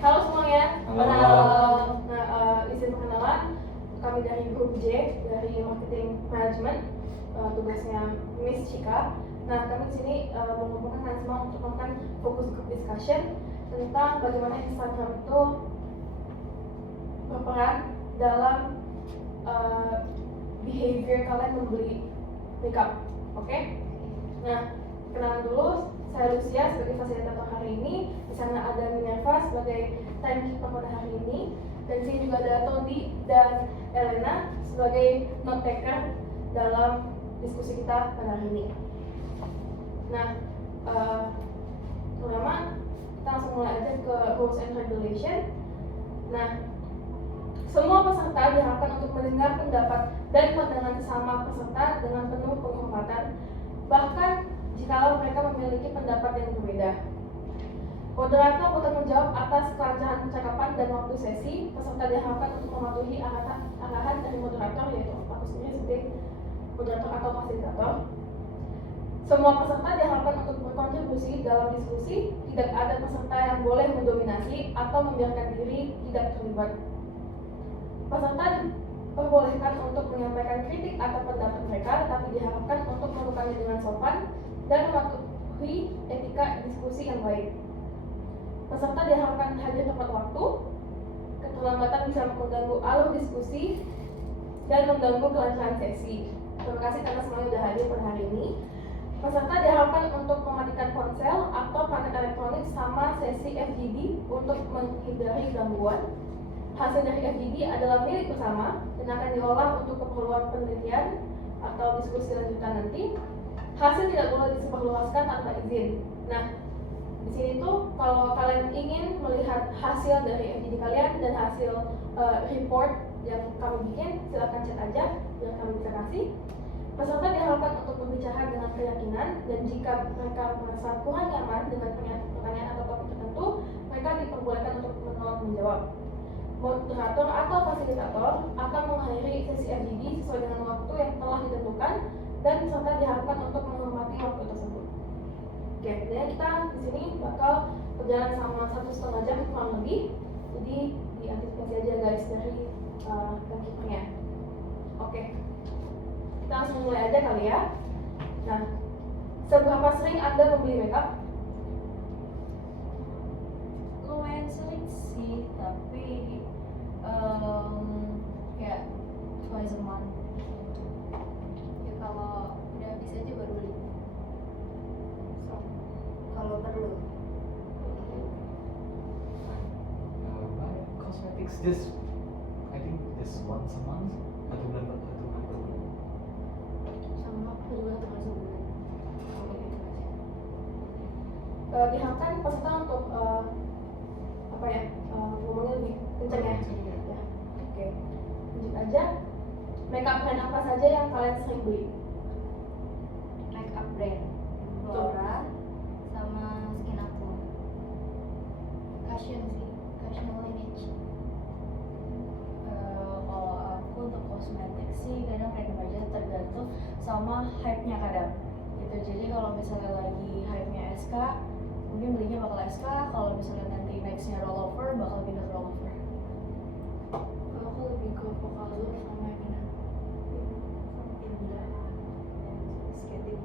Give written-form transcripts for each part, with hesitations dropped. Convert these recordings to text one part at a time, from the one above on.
halo semuanya. Halo. Nah, izin perkenalan, kami dari grup J dari Marketing Management, tugasnya Miss Chika. Nah, kami di sini mengumpulkan kalian semua untuk melakukan fokus group discussion tentang bagaimana Instagram itu berperan dalam behavior kalian membeli makeup. Oke? Nah, kenalan dulu. Saya Lucia sebagai fasilitator hari ini. Di sana ada Minerva sebagai timekeeper pada hari ini. Dan di sini juga ada Todi dan Elena sebagai note taker dalam diskusi kita pada hari ini. Nah, pertama kita langsung mulai aja ke rules and regulation. Nah, semua peserta diharapkan untuk mendengar pendapat dan pandangan sesama peserta dengan penuh penghormatan, bahkan jikalau mereka memiliki pendapat yang berbeda. Moderator bertanggung jawab atas kelancaran percakapan dan waktu sesi. Peserta diharapkan untuk mematuhi arahan dari moderator, yaitu aku sendiri sebagai moderator atau fasilitator. Semua peserta diharapkan untuk berkontribusi dalam diskusi. Tidak ada peserta yang boleh mendominasi atau membiarkan diri tidak terlibat. Peserta diperbolehkan untuk menyampaikan kritik atau pendapat mereka, tetapi diharapkan untuk melakukannya dengan sopan dan mematuhi etika diskusi yang baik. Peserta diharapkan hadir tepat waktu. Keterlambatan bisa mengganggu alur diskusi dan mengganggu kelancaran sesi. Terima kasih karena semuanya sudah hadir pada hari ini. Peserta diharapkan untuk mematikan ponsel atau perangkat elektronik sama sesi FGD untuk menghindari gangguan. Hasil dari FGD adalah milik bersama dan akan diolah untuk keperluan penelitian atau diskusi lanjutan nanti. Hasil tidak boleh disebarluaskan tanpa izin. Nah, di sini tuh kalau kalian ingin melihat hasil dari FGD kalian dan hasil report yang kami bikin, silakan chat aja biar kami bisa kasih. Peserta diharapkan untuk berbicara dengan keyakinan, dan jika mereka merasa kurang nyaman dengan pertanyaan atau topik tertentu, mereka diperbolehkan untuk menolak menjawab. Moderator atau fasilitator akan mengakhiri sesi FGD sesuai dengan waktu yang telah ditentukan, dan peserta diharapkan untuk menghormati waktu tersebut. Oke, jadi kita di sini bakal berjalan sama 1,5 jam kurang lebih. Jadi diantisipasi aja guys dari timekeepernya. Oke, kita langsung mulai aja kali ya. Nah, seberapa sering Anda membeli makeup? Lumayan sering sih, tapi kayak twice a month gitu. Ya kalau udah habis aja baru beli. So, kalau perlu. Cosmetics just, I think just once a month. Satu bulan per bulan. Sama aku juga termasuk bulan. Kalau gitu aja. Diharapkan peserta untuk ngomongnya lebih kencang ya. Ya. Oke, lanjut aja. Makeup brand apa saja yang kalian sering beli? Make up brand Flora sama Skin Aku. Cushion sih, Cushion Lineage. Kalau aku untuk kosmetik sih kadang random aja, tergantung sama hype-nya kadang gitu. Jadi kalau misalnya lagi hype-nya SK, mungkin belinya bakal SK. Kalau misalnya nanti next-nya rollover, bakal pindah ke rollover. Kalau aku lebih ke Vocaloid sama Emina. Indra dan Skating.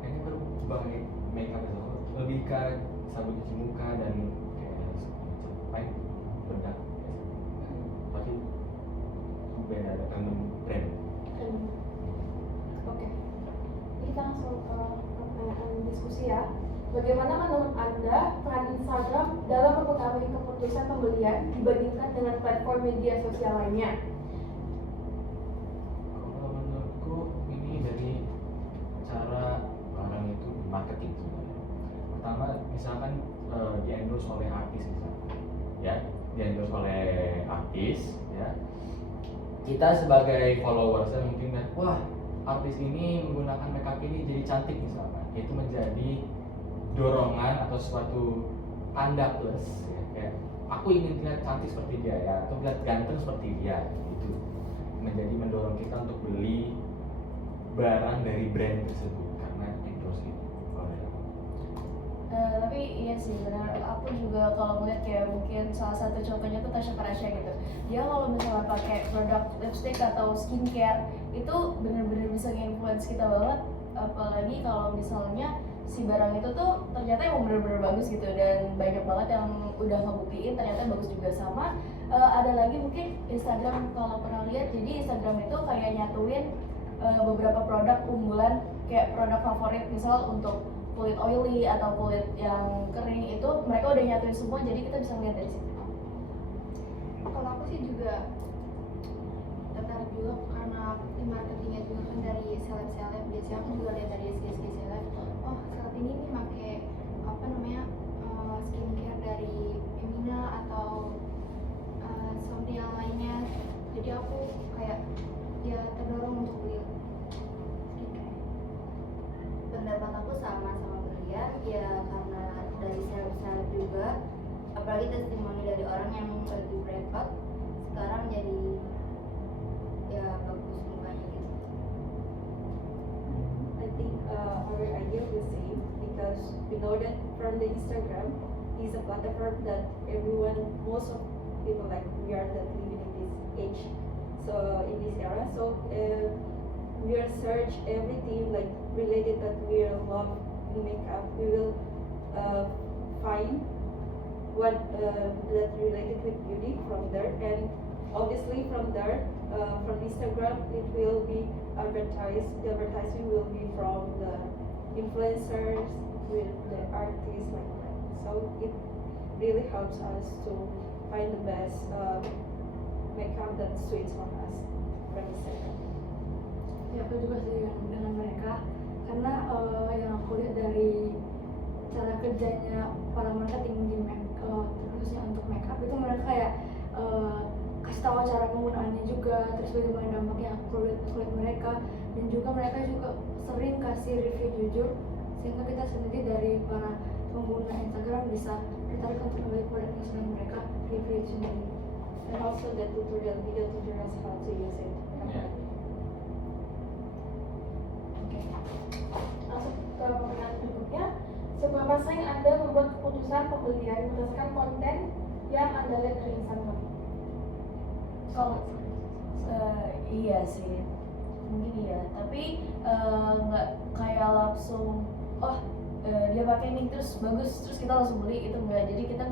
Kayaknya berbagai makeup itu lebih ke sabun cuci muka dan kayak paint bedak. Tapi beda dengan brand. Oke, kita langsung ke pertanyaan diskusi ya. Bagaimana menurut Anda peran Instagram dalam mempengaruhi keputusan pembelian dibandingkan dengan platform media sosial lainnya? Kalau menurutku ini dari cara orang itu marketing sebenarnya. Pertama, misalkan di endorse oleh artis misalkan, ya, di endorse oleh artis, ya. Kita sebagai followers mungkin lihat, wah, artis ini menggunakan makeup ini jadi cantik misalkan. Itu menjadi dorongan atau suatu tanda plus, ya, kayak aku ingin terlihat cantik seperti dia ya, atau terlihat ganteng seperti dia, gitu. Menjadi mendorong kita untuk beli barang dari brand tersebut karena endorse itu. Tapi tapi iya sih benar, aku juga kalau ngeliat kayak mungkin salah satu contohnya tuh Tasya Farasya gitu. Dia kalau misalnya pakai produk lipstick atau skincare itu bener-bener bisa nge-influence kita banget, apalagi kalau misalnya si barang itu tuh ternyata emang bener-bener bagus gitu, dan banyak banget yang udah ngebuktiin ternyata bagus juga. Sama ada lagi mungkin Instagram, kalau pernah lihat, jadi Instagram itu kayak nyatuin beberapa produk unggulan, kayak produk favorit misal untuk kulit oily atau kulit yang kering, itu mereka udah nyatuin semua, jadi kita bisa lihat dari situ. Kalau aku sih juga tertarik juga karena di marketingnya juga kan dari seleb-seleb. Biasanya aku juga lihat dari SG seleb, oh seleb ini nih pakai apa namanya skincare dari Femina atau something yang lainnya. Jadi aku kayak ya terdorong untuk beli skincare. Pendapat aku sama Brian, ya karena dari seleb-seleb juga, apalagi testimoni dari orang yang lagi breakout sekarang jadi ya bagus mukanya gitu. I think our idea the same, because we know that from the Instagram is a platform that most of people like we are that living in this age, so in this era, so we are search everything like related that we love makeup. We will find what that related with beauty from there, and obviously from there, from Instagram, it will be advertised. The advertising will be from the influencers with the artists like that. So it really helps us to find the best makeup that suits on us from Instagram. Ya aku juga setuju dengan mereka, karena yang aku lihat dari cara kerjanya para marketing di khususnya untuk makeup itu, mereka kayak kasih tahu cara penggunaannya juga, terus bagaimana dampaknya kulit mereka, dan juga mereka juga sering kasih review jujur, sehingga kita sendiri dari para pengguna Instagram bisa tertarik untuk membeli produk yang sedang mereka review sendiri. And also the video tutorials how to use it. Yeah. Masuk ke pertanyaan berikutnya, seberapa sering Anda membuat keputusan pembelian berdasarkan konten yang Anda lihat dari Instagram? Oh, iya sih, mungkin iya, tapi nggak kayak langsung dia pakai ini terus bagus terus kita langsung beli, itu enggak. Jadi kita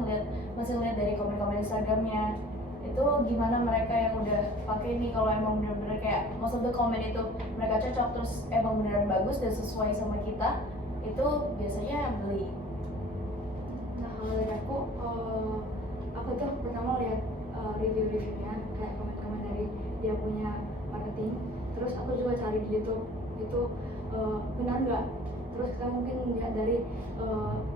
masih ngeliat dari komen-komen Instagramnya itu gimana mereka yang udah pakai ini. Kalau emang bener-bener kayak most of the comment itu mereka cocok, terus emang beneran bagus dan sesuai sama kita, itu biasanya beli. Nah kalau dari aku tuh pertama lihat review-reviewnya, kayak komen-komen dari dia punya marketing. Terus aku juga cari di YouTube itu benar nggak. Terus kita mungkin lihat dari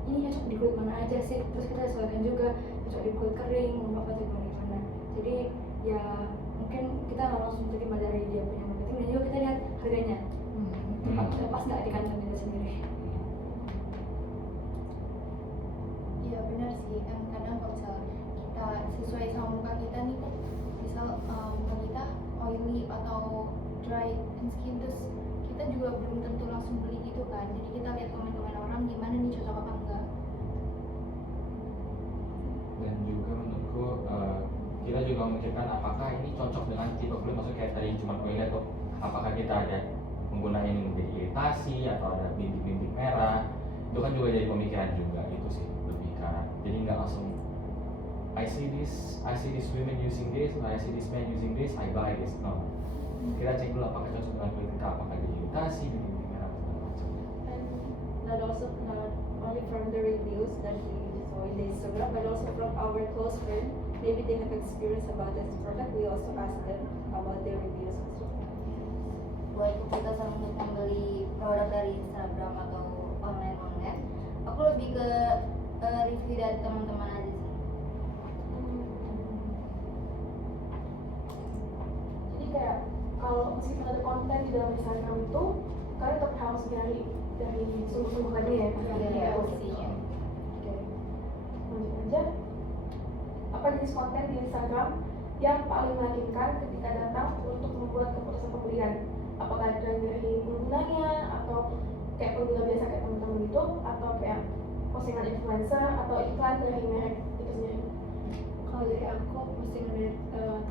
ini cocok di kulit mana aja sih. Terus kita sesuaikan juga cocok di kulit kering, lembab atau gimana. Jadi ya mungkin kita nggak langsung terima dari dia punya marketing, dan juga kita lihat harganya. Pas nggak di kantong kita sendiri. Iya benar sih, kan kadang kalau misalnya kita sesuai sama muka kita nih kan, misal muka kita oily atau dry skin, terus kita juga belum tentu langsung beli gitu kan. Jadi kita lihat komen-komen orang gimana nih, cocok apa enggak. Dan juga menurutku kita juga memikirkan apakah ini cocok dengan tipe kulit, maksudnya kayak tadi cuma kulit atau apakah kita ada menggunakan ini menjadi iritasi atau ada bintik-bintik merah, itu kan juga jadi pemikiran juga. Itu sih lebih ke arah, jadi nggak langsung I see this women using this, or I see this man using this, I buy this. No, kita cek dulu apakah cocok dengan kulit kita, apakah jadi iritasi, bintik merah atau segala macam. Not also not only from the reviews that we saw in the Instagram, but also from our close friends. Maybe they have experience about this product. We also ask them about their reviews as well. Buat keputusan untuk membeli produk dari Instagram atau online, aku lebih ke review dari teman-teman aja sih. Jadi kayak kalau meskipun ada konten di dalam Instagram itu, kalian tetap harus dari sumber-sumber tadi ya. Iya, opsinya. Oke, lanjut aja. Apa jenis konten di Instagram yang paling meyakinkan ketika datang untuk membuat keputusan pembelian? Apakah dari penggunanya, atau kayak pengguna biasa kayak teman-teman itu, atau kayak postingan influencer atau iklan dari merek itu sendiri? Kalau dari aku postingan dari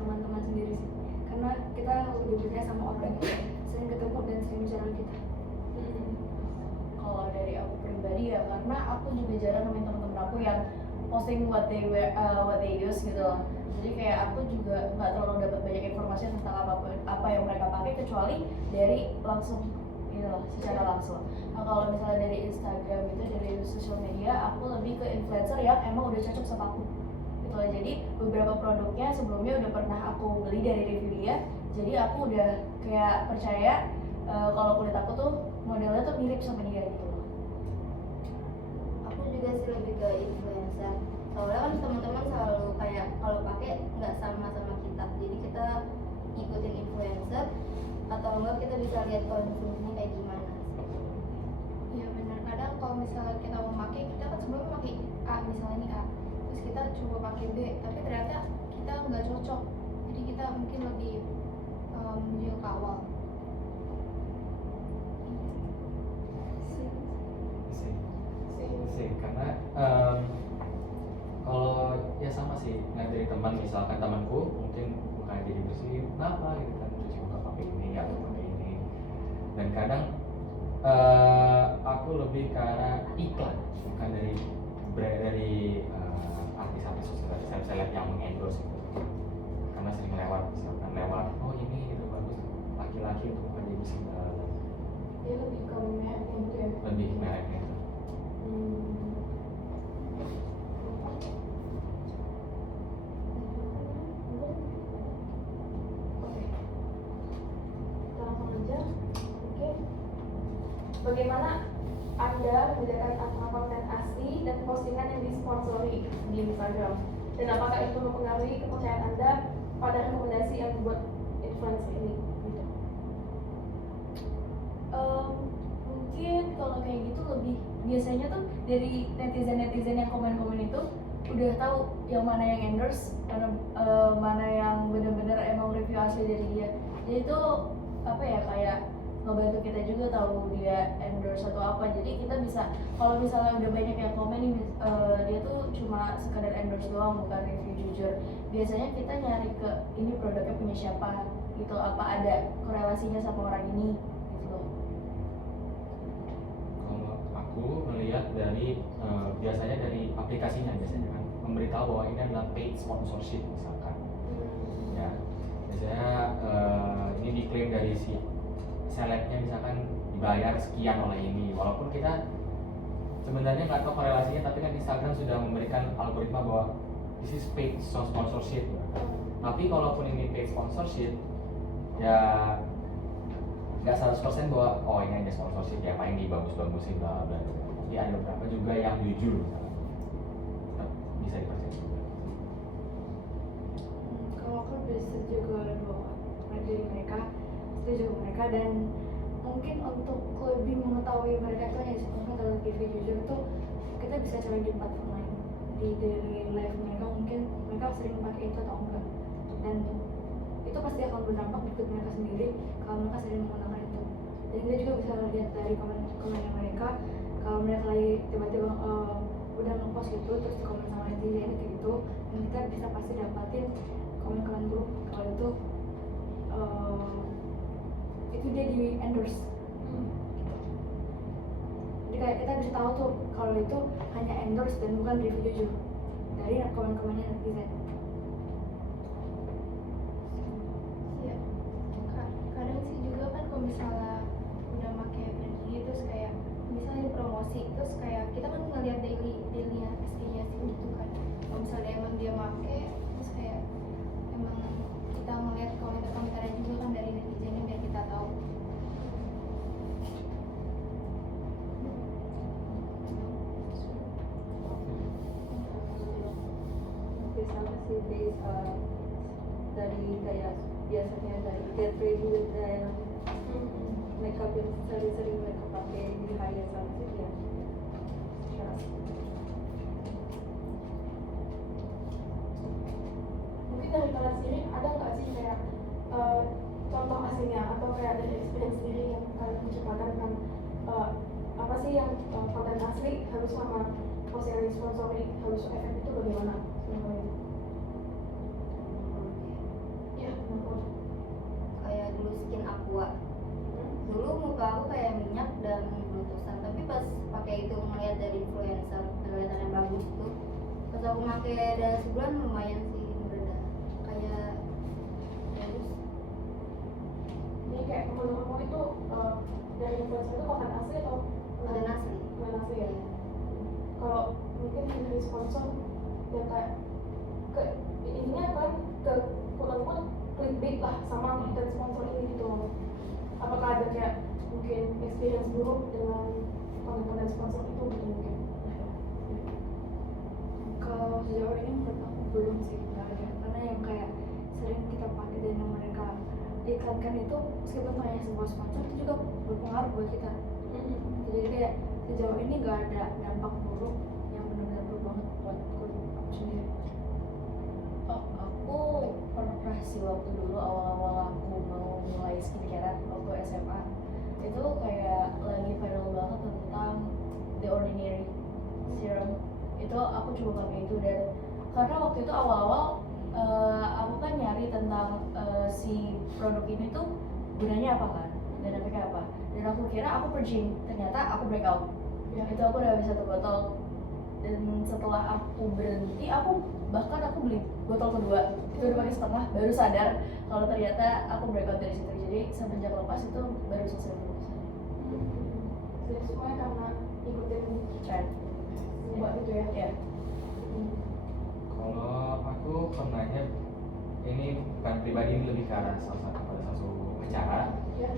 teman-teman sendiri sih, karena kita lebih percaya sama orang yang sering ketemu dan sering bicara ke kita. Kalau dari aku pribadi ya, karena aku juga jarang nemuin teman-teman aku yang posting what they use gitu loh. Jadi kayak aku juga nggak terlalu dapat banyak informasi tentang apa yang mereka pakai kecuali dari langsung gitu loh, secara langsung. Nah kalau misalnya dari Instagram itu, dari sosial media, aku lebih ke influencer yang emang udah cocok sama aku gitu loh. Jadi beberapa produknya sebelumnya udah pernah aku beli dari review dia, jadi aku udah kayak percaya kalau kulit aku tuh modelnya tuh mirip sama dia gitu loh. Aku juga sih lebih ke influencer. Soalnya kan teman-teman selalu kayak kalau pakai nggak sama kita, jadi kita ikutin influencer atau enggak kita bisa lihat konsumsinya kayak gimana. Iya benar, kadang kalau misalnya kita mau pakai, kita kan sebelumnya pakai A, misalnya ini A, terus kita coba pakai B, tapi ternyata kita nggak cocok, jadi kita mungkin lebih menuju ke awal. Sih, karena kalau ya sama sih, nggak dari teman, misalkan temanku mungkin bukan jadi bersih kenapa gitu kan, cuci muka pakai ini atau pakai ini, dan kadang aku lebih ke arah iklan, bukan dari brand, dari artis-artis seleb yang mengendorse gitu. Karena sering lewat, misalkan lewat oh ini itu bagus laki-laki untuk muka jadi bersih, Dia lebih ke mereknya gitu ya. lebih mereknya itu. Oke. Kita langsung aja. Oke. Bagaimana Anda membedakan antara konten asli dan postingan yang disponsori di Instagram? Dan apakah itu mempengaruhi kepercayaan Anda pada rekomendasi yang dibuat influencer ini? Gitu. Mungkin kalau kayak gitu lebih biasanya tuh dari netizen yang komen-komen itu udah tahu yang mana yang endorse, mana yang benar-benar emang review asli dari dia. Jadi itu apa ya, kayak ngebantu kita juga tahu dia endorse atau apa. Jadi kita bisa, kalau misalnya udah banyak yang komen nih, dia tuh cuma sekadar endorse doang, bukan review jujur. Biasanya kita nyari ke ini produknya punya siapa gitu, apa ada korelasinya sama orang ini gitu loh. Kalau aku melihat dari biasanya dari aplikasinya, biasanya kan memberitahu bahwa ini adalah paid sponsorship misalkan, ya biasanya ini diklaim dari si selebnya, misalkan dibayar sekian oleh ini, walaupun kita sebenarnya nggak tahu korelasinya, tapi kan Instagram sudah memberikan algoritma bahwa this is paid sponsorship. Tapi kalaupun ini paid sponsorship, ya nggak 100% bahwa oh ini hanya sponsorship ya, main dibagus-bagusin bla bla. Jadi ada beberapa juga yang jujur, tetap bisa dipercaya juga. Kalau aku lebih setuju ke dua dari mereka, setuju ke mereka, dan mungkin untuk lebih mengetahui mereka itu hanya mungkin kalau review jujur itu kita bisa cari di platform lain, di daily life mereka, mungkin mereka sering pakai itu atau enggak, dan itu pasti akan berdampak untuk mereka sendiri kalau mereka sering menggunakan itu. Dan kita juga bisa lihat dari komen mereka, kalau mereka lagi tiba-tiba udah ngepost gitu terus di komen sama netizen kayak gitu, dan kita bisa pasti dapatin komen-komen buruk kalau itu dia di endorse. Jadi kayak kita bisa tahu tuh kalau itu hanya endorse dan bukan review jujur dari komen-komennya netizen. Ya, kadang sih juga kan kalau misalnya udah pakai brand ini terus kayak misalnya promosi, terus kayak kita kan ngeliat daily-nya pastinya sih gitu kan. Kalau misalnya emang dia pakai, terus kayak emang kita ngeliat komentar-komentarnya juga kan dari netizennya biar kita tahu. Oke, sama sih dari kayak biasanya dari get ready with them, makeup yang sering-sering mereka pakai di hari yang sama sih ya. Trust. Mungkin dari kalian sendiri ada nggak sih kayak contoh aslinya atau kayak dari experience sendiri yang kalian menciptakan tentang apa sih yang konten asli harus sama postingan yang disponsori harus efek itu bagaimana sebenarnya? Ya, kenapa? Kayak dulu skin Aqua. Dulu muka aku kayak minyak dan blutusan, tapi pas pakai itu ngeliat dari influencer kelihatannya bagus tuh. Pas aku pakai dalam sebulan lumayan sih mereda. Kayak bagus. Ini kayak menurut kamu itu dari influencer itu konten asli atau Konten asli. Konten asli ya. Kalau mungkin dari sponsor ya kayak ke ininya kan ke quote-unquote clickbait lah sama konten sponsor ini gitu. Apakah ada kayak mungkin experience buruk dengan konten-konten sponsor itu gitu mungkin? Kalau sejauh ini menurut aku belum sih, nggak ada. Karena yang kayak sering kita pakai dan yang mereka iklankan itu meskipun hanya sebuah sponsor itu juga berpengaruh buat kita. Jadi kayak sejauh ini nggak ada dampak buruk yang benar-benar buruk banget buat kulit aku sendiri. Oh, aku pernah sih waktu dulu awal-awal aku mau mulai skincare waktu SMA. Itu kayak lagi viral banget tentang The Ordinary serum. Itu aku coba pakai itu, dan karena waktu itu awal-awal aku kan nyari tentang si produk ini tuh gunanya apa kan dan efeknya apa, dan aku kira aku purging, ternyata aku breakout. Itu aku udah habis 1 botol, dan setelah aku berhenti aku beli botol kedua, itu udah pakai setengah, baru sadar kalau ternyata aku breakout dari situ. Jadi semenjak lepas itu baru selesai berusaha. Jadi semuanya karena ikutin Trend. buat itu ya. Ya. Kalau aku pernahnya ini bukan pribadi, ini lebih ke arah pada satu acara. Ya.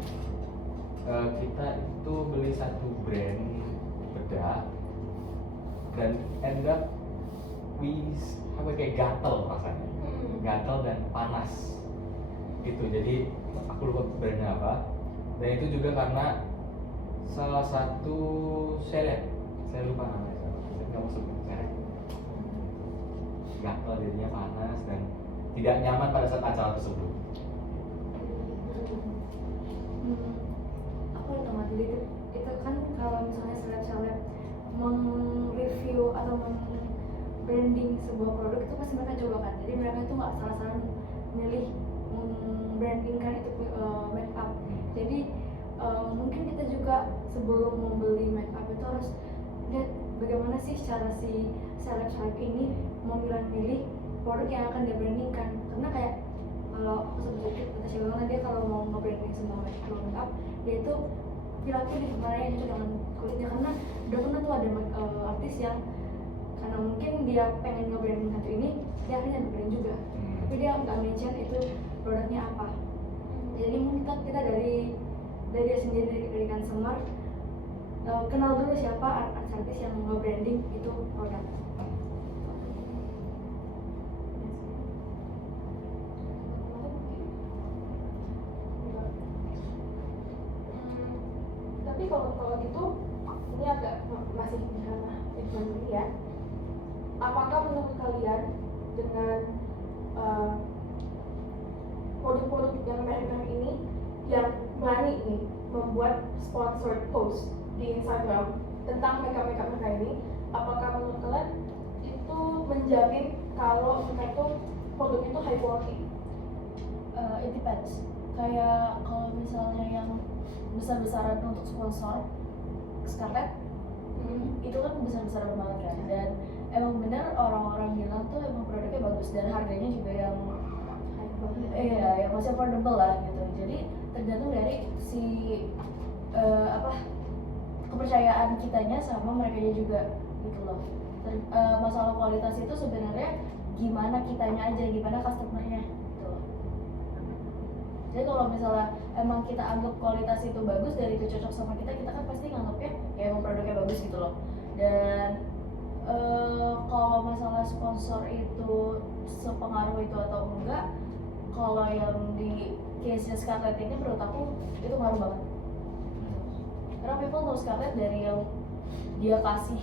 Kita itu beli satu brand bedak dan end up kayak gatel rasanya, gatel dan panas gitu. Jadi aku lupa brandnya apa, dan itu juga karena salah satu seleb, saya lupa namanya, saya nggak mau sebut seleb, gatel jadinya panas dan tidak nyaman pada saat acara tersebut. Aku ada tambahan sedikit. Itu kan kalau misalnya seleb-seleb meng-review atau branding sebuah produk itu pasti mereka coba kan. Jadi mereka itu nggak salah-salah milih membrandingkan itu make up. Jadi mungkin kita juga sebelum membeli make up itu harus lihat bagaimana sih cara si seleb-seleb ini memilah-milih produk yang akan dia brandingkan. Karena kayak kalau aku sebut sedikit, kata Sheila, dia kalau mau nge-branding sebuah make up, dia itu pilih sebenarnya itu dengan kulitnya. Karena udah pernah tuh ada artis yang karena mungkin dia pengen nge-branding satu ini, dia akhirnya nge-brand juga, tapi dia nggak mention itu produknya apa. Jadi mungkin kita dari dia sendiri, dari consumer, kenal dulu siapa artis yang nge-branding itu produk. Tapi kalau gitu ini agak masih di ranah ekonomi ya. Apakah menurut kalian dengan produk-produk yang merek-merek ini yang berani nih membuat sponsored post di Instagram tentang makeup mereka ini, apakah menurut kalian itu menjamin kalau mereka tuh produknya itu high quality? It depends. Kayak kalau misalnya yang besar-besaran untuk sponsor Scarlett, itu kan besar-besaran banget kan, dan emang bener orang-orang bilang tuh emang produknya bagus dan harganya juga yang yang masih affordable lah gitu. Jadi tergantung dari si kepercayaan kitanya sama mereka juga gitu loh. Masalah kualitas itu sebenarnya gimana kitanya aja, gimana customernya gitu loh. Jadi kalau misalnya emang kita anggap kualitas itu bagus dan itu cocok sama kita kan pasti nganggapnya ya emang produknya bagus gitu loh. Dan kalau masalah sponsor itu sepengaruh itu atau enggak, kalau yang di case-nya Scarlett ini menurut aku itu ngaruh banget. Karena people know Scarlett dari yang dia kasih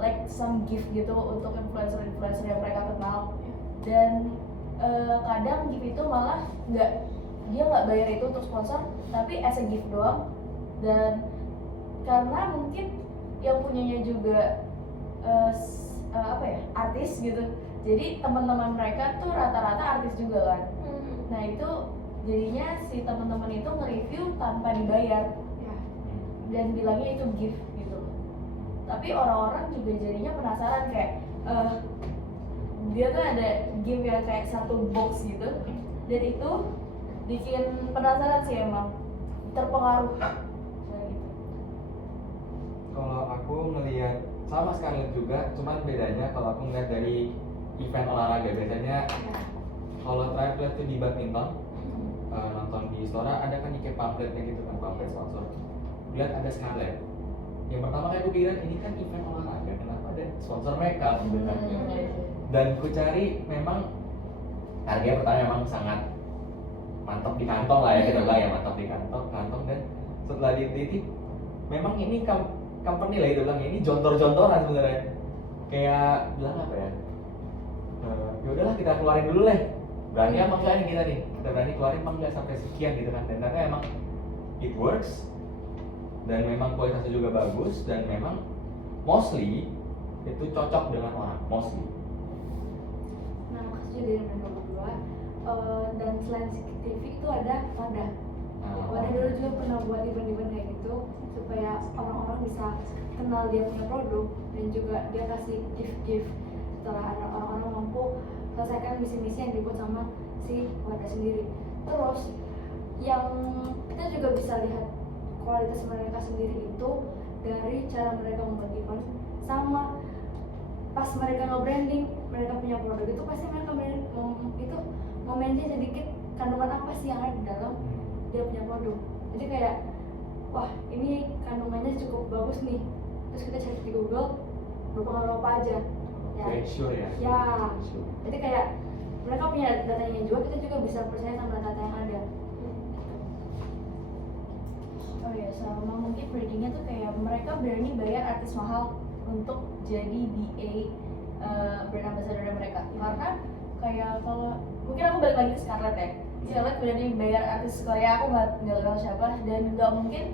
like some gift gitu untuk influencer yang mereka kenal, dan kadang gift itu malah dia nggak bayar itu untuk sponsor, tapi as a gift doang. Dan karena mungkin yang punyanya juga artis gitu. Jadi teman-teman mereka tuh rata-rata artis juga kan. Nah itu jadinya si teman-teman itu nge-review tanpa dibayar Ya. dan bilangnya itu gift gitu. Tapi orang-orang juga jadinya penasaran kayak dia tuh ada gift yang kayak satu box gitu, dan itu bikin penasaran sih emang, terpengaruh kayak gitu. Kalau aku ngelihat sama Scarlett juga, cuman bedanya kalau aku ngeliat dari event olahraga biasanya kalau triathlete itu di badminton, nonton di Istora ada kan kayak pamfletnya gitu kan, pamflet sponsor. Lihat ada Scarlett. Yang pertama kayak gue pikir ini kan event olahraga, kenapa ada sponsor makeup gitu kan? Dan ku cari memang harganya pertama memang sangat mantap di kantong lah ya, kita bilang ya, mantap di kantong. Dan setelah diteliti memang ini company lah, itu bilang ini jontor-jontoran sebenarnya, kayak bilang apa ya, ya udahlah kita keluarin dulu lah, berani apa enggak nih kita berani keluarin apa enggak sampai sekian gitu kan. Dan ternyata emang it works dan memang kualitasnya juga bagus, dan memang mostly itu cocok dengan orang, mostly. Nah, aku setuju dari mereka berdua. Dan selain TV itu ada wadah. Wadah dulu juga pernah buat event-event kayak gitu supaya orang-orang bisa kenal dia punya produk, dan juga dia kasih gift-gift setelah ada orang-orang mampu selesaikan misi-misi yang dibuat sama si wadah sendiri. Terus yang kita juga bisa lihat kualitas mereka sendiri itu dari cara mereka membuat event, sama pas mereka nge-branding mereka punya produk itu pasti mereka itu momennya sedikit kandungan apa sih yang ada di dalam dia punya produk. Jadi kayak wah ini kandungannya cukup bagus nih, terus kita cari di Google berpengaruh apa aja ya. Sure ya. Ya, jadi kayak mereka punya datanya juga, kita juga bisa percaya sama data yang ada. Oh ya, sama mungkin brandingnya tuh kayak mereka berani bayar artis mahal untuk jadi BA brand ambassador mereka. Karena kayak kalau mungkin aku balik lagi ke Scarlett ya, Scarlett berani bayar artis Korea, aku nggak tahu siapa, dan nggak mungkin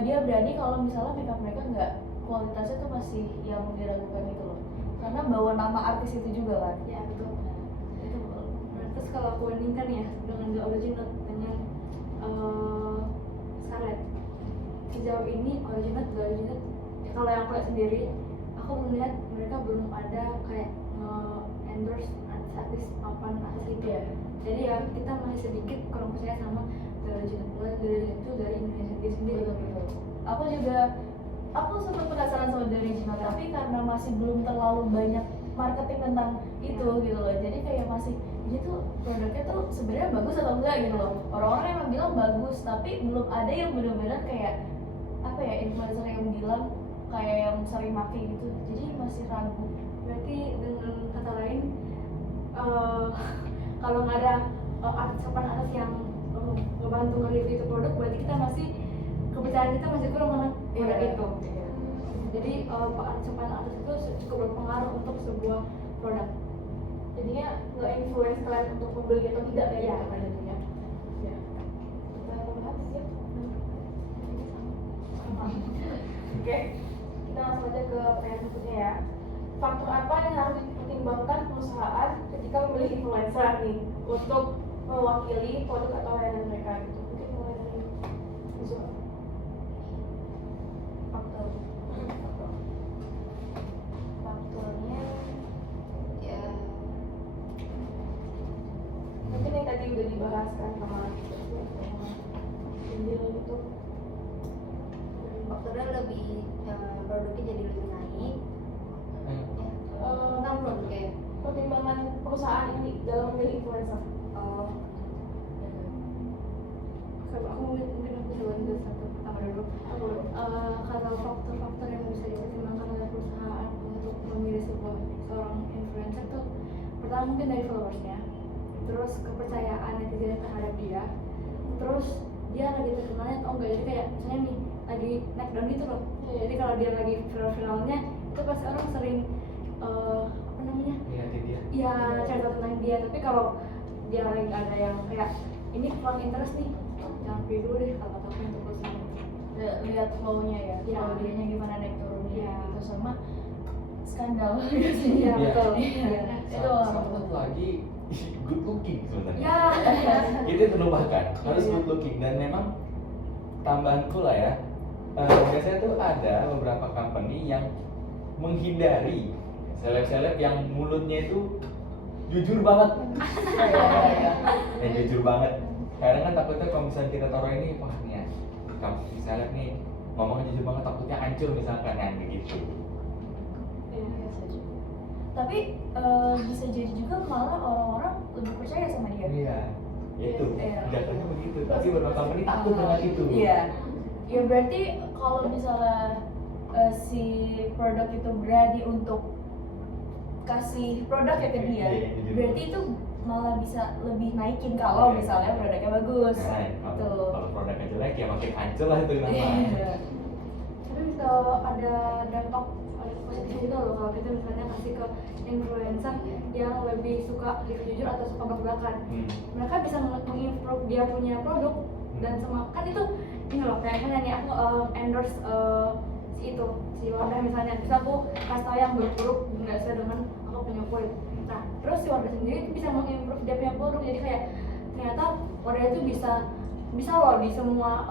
dia berani kalau misalnya makeup mereka nggak kualitasnya tuh masih yang diragukan gitu loh, karena bawa nama artis itu juga kan. Ya betul. Nah, itu Nah, terus kalau aku bandingkan ya dengan The Original dengan Scarlett, sejauh ini The Original kalau yang aku lihat sendiri, aku melihat mereka belum ada kayak endorse artis papan atas itu ya. Jadi ya kita masih sedikit kurang percaya sama The Original. The Original itu dari Indonesia sendiri. betul. Aku sempat penasaran sama The Original, tapi karena masih belum terlalu banyak marketing tentang itu gitu loh, jadi kayak masih ini tuh produknya tuh sebenarnya bagus atau enggak gitu loh. Orang-orang emang bilang bagus, tapi belum ada yang benar-benar kayak apa ya, influencer yang bilang kayak yang sering pakai gitu, jadi masih ragu. Berarti dengan kata lain kalau nggak ada artis papan atas yang ngebantu nge-review itu produk, berarti kita masih kepercayaan kita masih kurang banget produk itu. Jadi artis papan atas itu cukup berpengaruh untuk sebuah produk. Jadinya nge-influence kalian untuk membeli atau tidak ya, Iya. kan jadinya. Ya. Kita bahas ya. Oke, kita langsung aja ke pertanyaan berikutnya ya. Faktor apa yang harus dipertimbangkan perusahaan ketika memilih influencer nih untuk mewakili produk atau layanan mereka gitu? Mungkin mulai dari visual. Faktornya ya Mungkin yang tadi udah dibahas kan sama Indil itu. faktornya lebih produknya jadi lebih naik tentang produknya ya. Pertimbangan perusahaan ini dalam memilih influencer. Oh, Kalau aku mungkin aku coba juga satu pertama dulu. Kalau faktor-faktor yang bisa dipertimbangkan oleh perusahaan untuk memilih seorang influencer tuh, pertama mungkin dari followersnya, terus kepercayaan netizen terhadap dia, terus dia lagi terkenalnya atau enggak. Jadi kayak misalnya nih lagi naik daun gitu loh. Jadi kalau dia lagi viral-viralnya itu pasti orang sering apa namanya? Lihatin dia. Iya, cerita tentang dia. Tapi kalau dia lagi ada yang kayak ini kurang interest nih, jangan pilih dulu deh kalau kata aku untuk perusahaan. Lihat flow-nya ya, Iya. flow dianya gimana naik turunnya Iya. gitu. Sama skandal biasanya. Iya, betul. Iya. Itu Satu lagi good looking sebenarnya. Ya. Itu terlupakan, harus good looking. Dan memang tambahanku lah ya, biasanya tuh ada beberapa company yang menghindari seleb-seleb yang mulutnya itu jujur banget. Jujur banget. Kadang kan takutnya kalau misalnya kita taruh ini, wah nih ya, kamu seleb nih ngomongnya jujur banget, takutnya hancur misalkan kan gitu. Tapi bisa jadi juga malah orang-orang lebih percaya sama dia. Iya, itu Iya. jatuhnya begitu. Tapi beberapa company takut dengan itu. Iya. Ya berarti kalau misalnya si produk itu berani untuk kasih produk ya ke dia, Iya, jujur. berarti itu malah bisa lebih naikin kalau Iya. misalnya produknya bagus. Nah, Tuh. kalau produknya jelek ya makin hancur lah itu nama. Iya. Tapi bisa ada dampak positif juga loh kalau kita misalnya kasih ke influencer yang lebih suka jujur atau suka belak-belakan. Mereka bisa mengimprove dia punya produk dan sama kan itu ini loh kayak misalnya nih aku endorse si Wardah misalnya, bisa aku kasih tau yang buruk nggak sesuai dengan aku punya kulit. Nah terus si Wardah sendiri itu bisa mengimprove dia punya produk, jadi kayak ternyata Wardah itu bisa loh di semua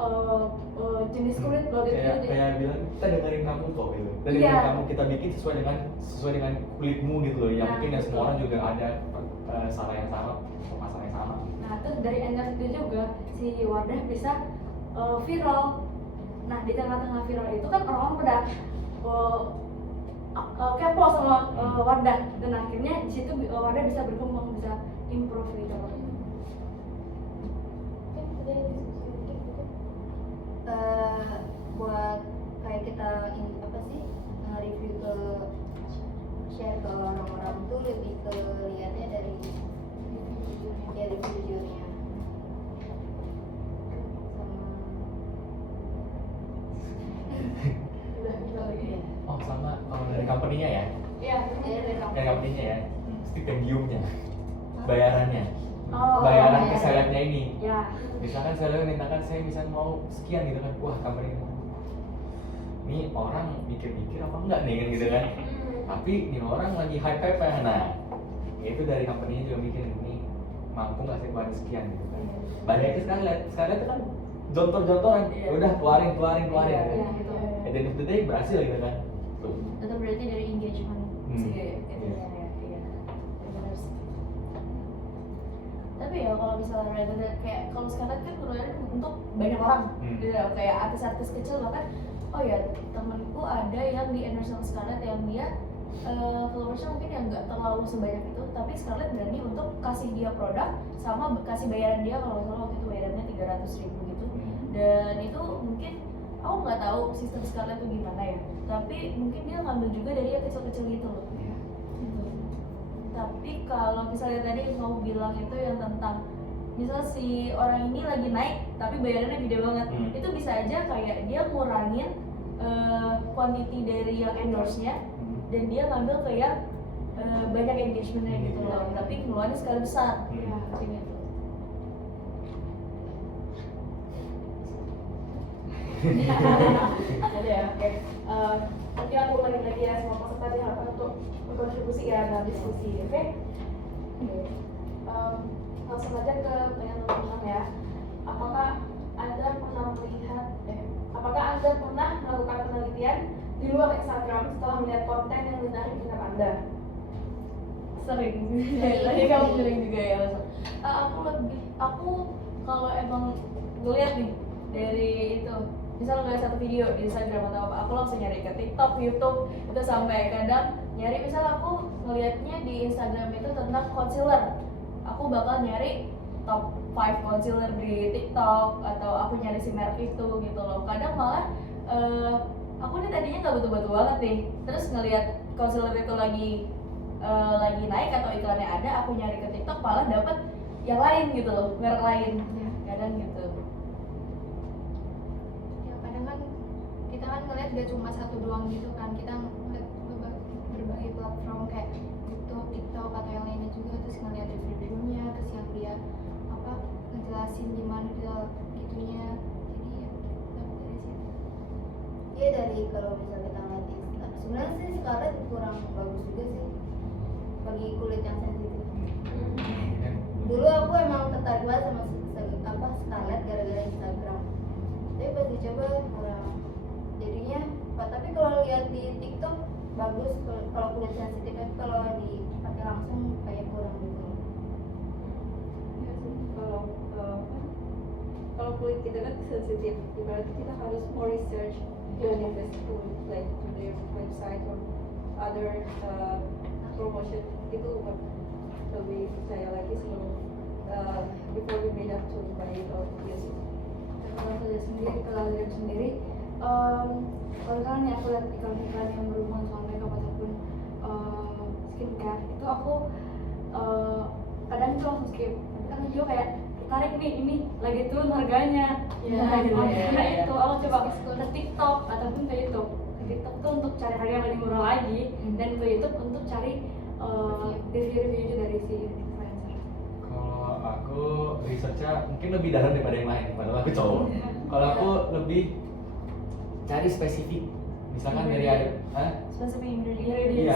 jenis kulit loh gitu. Kayak bilang kita dengerin kamu kok gitu. Dan Iya. dengerin kamu kita bikin sesuai dengan kulitmu gitu loh. Yang Nah, mungkin ya semua betul. orang juga ada salah yang sama, masalah yang sama. Nah terus dari endorse itu juga si Wardah bisa viral. Nah di tengah-tengah viral itu kan orang-orang pada kepo sama Wardah, dan akhirnya di situ Wardah bisa berkembang, bisa improve gitu loh. Buat kayak kita ini apa sih, nge-review ke share ke orang-orang tuh lebih ke lihatnya dari review-nya Oh sama kalau dari company-nya ya, Iya. dari dari company-nya ya, stipendiumnya, bayarannya, Oh, bayaran iya. ke selebnya ini. Ya. Misalkan selebnya mintakan saya bisa mau sekian gitu kan, wah company ini orang mikir-mikir apa enggak nih kan gitu kan. Tapi ini orang lagi hype ya, nah itu dari company-nya juga mikir ini mampu nggak sih keluarin sekian gitu kan. Banyaknya sekali itu kan jontor-jontoran, Iya. udah keluarin Iya, gitu. iya. At the end of the day berhasil gitu kan. Tuh. Itu berarti dari engagement sih Iya. ya. Iya. Benar sih. Tapi ya kalau misalnya rather kayak kalau sekarang kan keluarin untuk banyak orang gitu ya, kayak artis-artis kecil bahkan oh ya temenku ada yang di endorse sama Scarlett yang dia followersnya mungkin yang nggak terlalu sebanyak itu, tapi Scarlett berani untuk kasih dia produk sama kasih bayaran dia, kalau nggak salah waktu itu bayarannya 300.000 gitu. Dan itu mungkin aku nggak tahu sistem Scarlett itu gimana ya, tapi mungkin dia ngambil juga dari yang kecil-kecil gitu loh. Iya. Gitu. Tapi kalau misalnya tadi mau bilang itu yang tentang misal si orang ini lagi naik tapi bayarannya gede banget, itu bisa aja kayak dia ngurangin quantity dari yang endorse-nya dan dia ngambil ke yang banyak engagement-nya gitu loh, tapi ngeluarin skala besar. Iya. Kayak gitu. Ada ya, oke. Mungkin aku ulangi lagi ya, semua peserta diharapkan untuk berkontribusi ya dalam diskusi, oke? Langsung aja ke pertanyaan nomor 6 ya. Apakah Anda pernah melakukan penelitian di luar Instagram setelah melihat konten yang menarik minat Anda? Sering. Tadi kamu bilang juga ya. Aku kalau emang ngeliat nih dari itu, misal ngeliat satu video di Instagram atau apa, aku langsung nyari ke TikTok, YouTube, itu sampai kadang nyari, misal aku ngeliatnya di Instagram itu tentang concealer, aku bakal nyari top 5 concealer di TikTok atau aku nyari si merek itu gitu loh. Kadang malah aku nih tadinya nggak butuh-butuh banget nih, terus ngeliat concealer itu lagi naik atau iklannya ada, aku nyari ke TikTok malah dapet yang lain gitu loh, merek lain. Kadang gitu. Ya kadang kan kita kan ngeliat gak cuma satu doang gitu kan, kita ngeliat berbagai platform kayak YouTube, TikTok atau yang lainnya juga, terus ngeliat review-nya, terus yang dia apa ngejelasin gimana dia gitunya, jadi ya dapat dari situ. Iya, dari kalau misalnya kita ngeliat sebenarnya sih Scarlett kurang bagus juga sih bagi kulit yang sensitif. Dulu aku emang tertarik banget sama Scarlett gara-gara Instagram, tapi pas dicoba kurang jadinya tapi kalau lihat di TikTok bagus kalau kulit sensitif, tapi kalau dipakai langsung kayak kurang gitu. Ya sih, kalau kulit kita kan sensitif, berarti kita harus more research and invest to like to their website or other promotion, itu lebih percaya lagi sebelum before we made up to buy it or use it. Kalau saya sendiri, kalau misalnya nih aku lihat iklan-iklan yang berhubungan sama makeup ataupun skincare, itu aku kadang tuh langsung skip. Tapi kan juga kayak tertarik nih, ini lagi turun harganya. Gitu ya. Karena itu aku coba ke TikTok ataupun ke YouTube. Ke TikTok tuh untuk cari harga yang lebih murah lagi, dan ke YouTube untuk cari review-review dari si influencer. Kalau aku researchnya mungkin lebih dalam daripada yang lain, padahal aku cowok. Kalau aku lebih cari spesifik, misalkan dari ada, Spesifik ingredient. iya,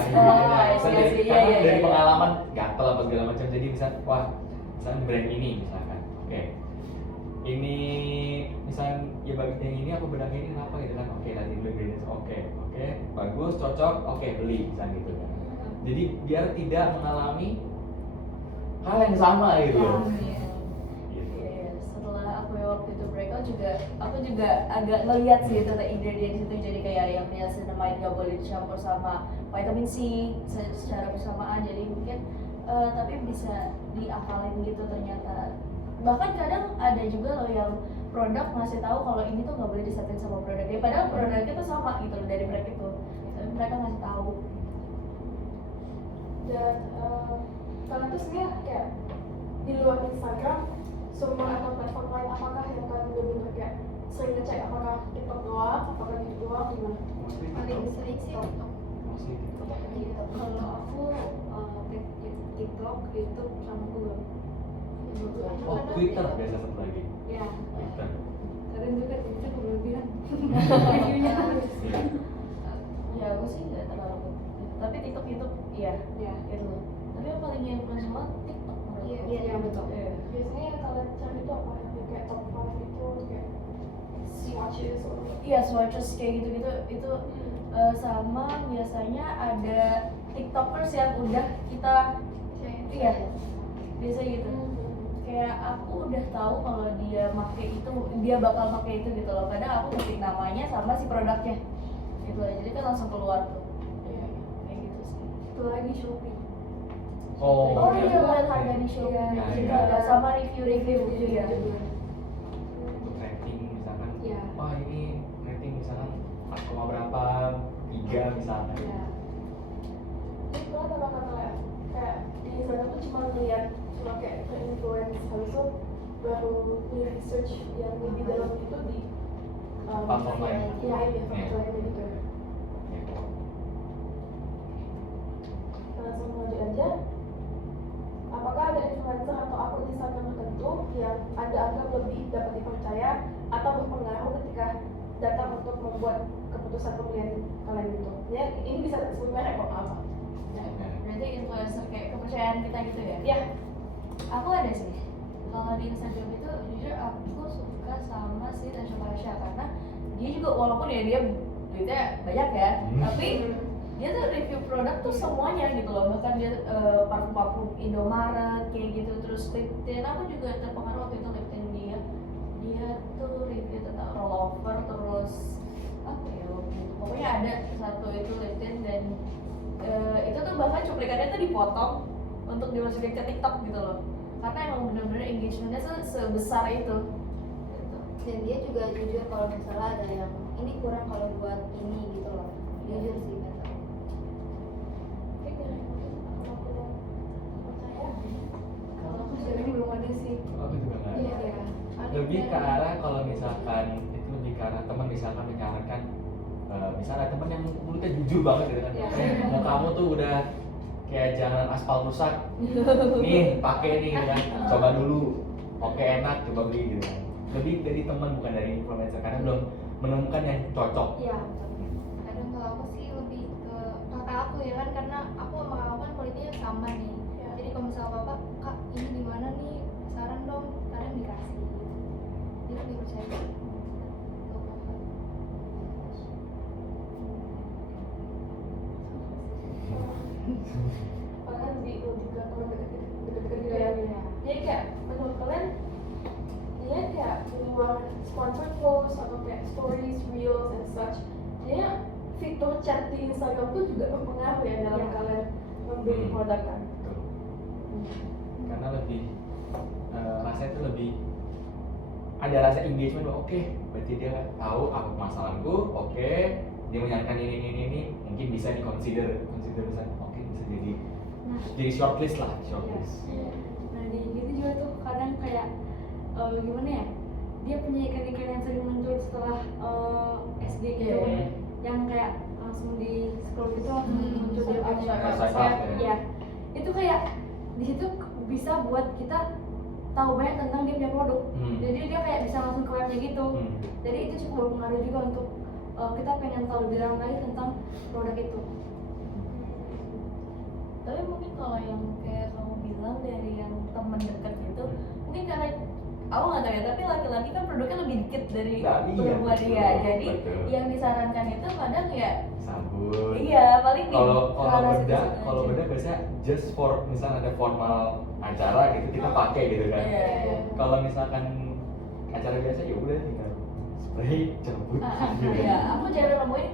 dari pengalaman gatel apa segala macam. Jadi misalkan, misalkan brand ini misalkan, oke, ini misalkan ya bagi yang ini aku bedakin ini kenapa gitu kan, oke nanti dulu ingredients, oke, bagus, cocok, oke beli, misalkan gitu kan. Jadi biar tidak mengalami hal yang sama gitu. Iya, setelah aku waktu itu breakout juga, aku juga agak ngeliat sih tentang ingredients itu, jadi kayak yang niacinamide nggak boleh dicampur sama vitamin C secara bersamaan, jadi mungkin tapi bisa diakalin gitu ternyata. Bahkan kadang ada juga loh yang produk ngasih tahu kalau ini tuh nggak boleh disetin sama produknya, padahal produknya tuh sama gitu loh dari merek itu, tapi mereka ngasih tahu. Dan kalian tuh sebenarnya kayak di luar Instagram, semua atau platform lain apakah yang kalian benar-benar kayak sering ngecek, apakah TikTok doang, apakah YouTube doang, gimana? Paling sering sih TikTok. Kalau aku TikTok, YouTube, sama Google. Oh, Twitter biasa satu lagi. Ya, Twitter. kadang juga Twitter berlebihan reviewnya. Ya aku sih nggak terlalu, tapi TikTok, YouTube, iya, Ya, itu. Tapi yang paling influence banget TikTok menurut aku. iya betul. Iya. Biasanya yang kalian cari itu apa? Yang kayak top 5 itu kayak swatches atau Iya, swatches kayak gitu-gitu itu sama biasanya ada TikTokers yang udah kita iya biasa gitu. Kayak aku udah tahu kalau dia bakal pakai itu gitu loh. Kadang aku ngetik namanya sama si produknya gitu aja, jadi kan langsung keluar tuh. Iya, kayak gitu sih. Itu lagi Shopee. Oh iya, iya. lihat harga di Shopee Iya, juga iya. ada, sama review-review juga. Rating misalkan, Iya. wah ini rating misalkan 4, berapa, 3 misalkan. Ya. itu kalian apa kata kayak di Instagram tuh cuma lihat cuma kayak influence, habis itu baru research yang lebih dalam itu di Platform lain. Iya, platform lainnya gitu. Langsung lanjut aja. Apakah ada influencer atau akun Instagram tertentu yang Anda anggap lebih dapat dipercaya atau berpengaruh ketika datang untuk membuat keputusan pemilihan kalian gitu? Ya, ini bisa disebut merek kok, apa? Berarti influencer kayak kepercayaan kita gitu ya? Ya, Aku ada sih. Kalau di Instagram itu jujur aku suka sama si Tasya Tasya, karena dia juga walaupun ya dia duitnya banyak ya, tapi dia tuh review produk tuh semuanya gitu loh. Bahkan dia parfum Indomaret kayak gitu, terus lip tint aku juga terpengaruh waktu itu lip tint dia tuh review tentang rollover, terus apa ya waktu itu pokoknya ada satu itu lip tint, dan itu tuh bahkan cuplikannya tuh dipotong untuk dimasukin ke TikTok gitu loh, karena emang bener-bener engagementnya tuh sebesar itu gitu. Dan dia juga jujur kalau misalnya ada yang ini kurang kalau buat ini gitu loh, jujur sih kata. oke, dari aku percaya. Kalau aku sejauh ini belum ada sih. Aku juga nggak. Iya, iya. Lebih ke arah kalau misalkan itu lebih ke arah teman misalkan menyarankan, misalnya teman yang mulutnya jujur banget gitu kan, mau kamu tuh udah kayak jalan aspal rusak, nih pakai nih gitu kan, coba dulu, oke enak, coba beli gitu kan. Lebih dari teman bukan dari influencer, karena belum menemukan yang cocok. Iya. Kadang kalau aku sih lebih aku ya kan, karena aku sama kakak kan kulitnya sama nih. Ya. Jadi kalau misalnya bapak, kak ini gimana nih, saran dong, kadang dikasih. Jadi lebih percaya ke kakak. Kalian lebih ke teman deket-deket gitu ya. Iya. Jadi kayak menurut kalian dia kayak di luar sponsored post atau kayak stories, reels and such, dia fitur chat di Instagram tuh juga berpengaruh ya dalam Iya. kalian membeli produk kan. Betul. Karena lebih rasanya itu lebih ada rasa engagement bahwa oke, berarti dia tahu apa masalahku, oke, dia menyarankan ini, mungkin bisa consider bisa, oke, bisa jadi shortlist lah, shortlist. Iya. Nah di gitu juga tuh kadang kayak gimana ya, dia punya ikan-ikan yang sering muncul setelah SD gitu, Iya. yang kayak langsung di scroll gitu langsung muncul dia punya Swipe up, ya. ya itu kayak di situ bisa buat kita tahu banyak tentang dia punya produk. Jadi dia kayak bisa langsung ke webnya gitu. Jadi itu cukup berpengaruh juga untuk kita pengen tahu lebih dalam lagi tentang produk itu. Tapi mungkin kalau yang kayak kamu bilang dari yang teman dekat gitu, mungkin karena aku nggak tahu ya, tapi laki-laki kan produknya lebih dikit dari Nah, iya, perempuan betul, dia, jadi betul. yang disarankan itu kadang ya Sabun. iya paling nih Kalau rasa bedak, gitu kalau aja. bedak biasanya just for misalnya ada formal acara gitu kita pakai gitu kan. Iya, iya. Kalau misalkan acara biasa ya udah tinggal spray cabut gitu. Iya, aku jarang nemuin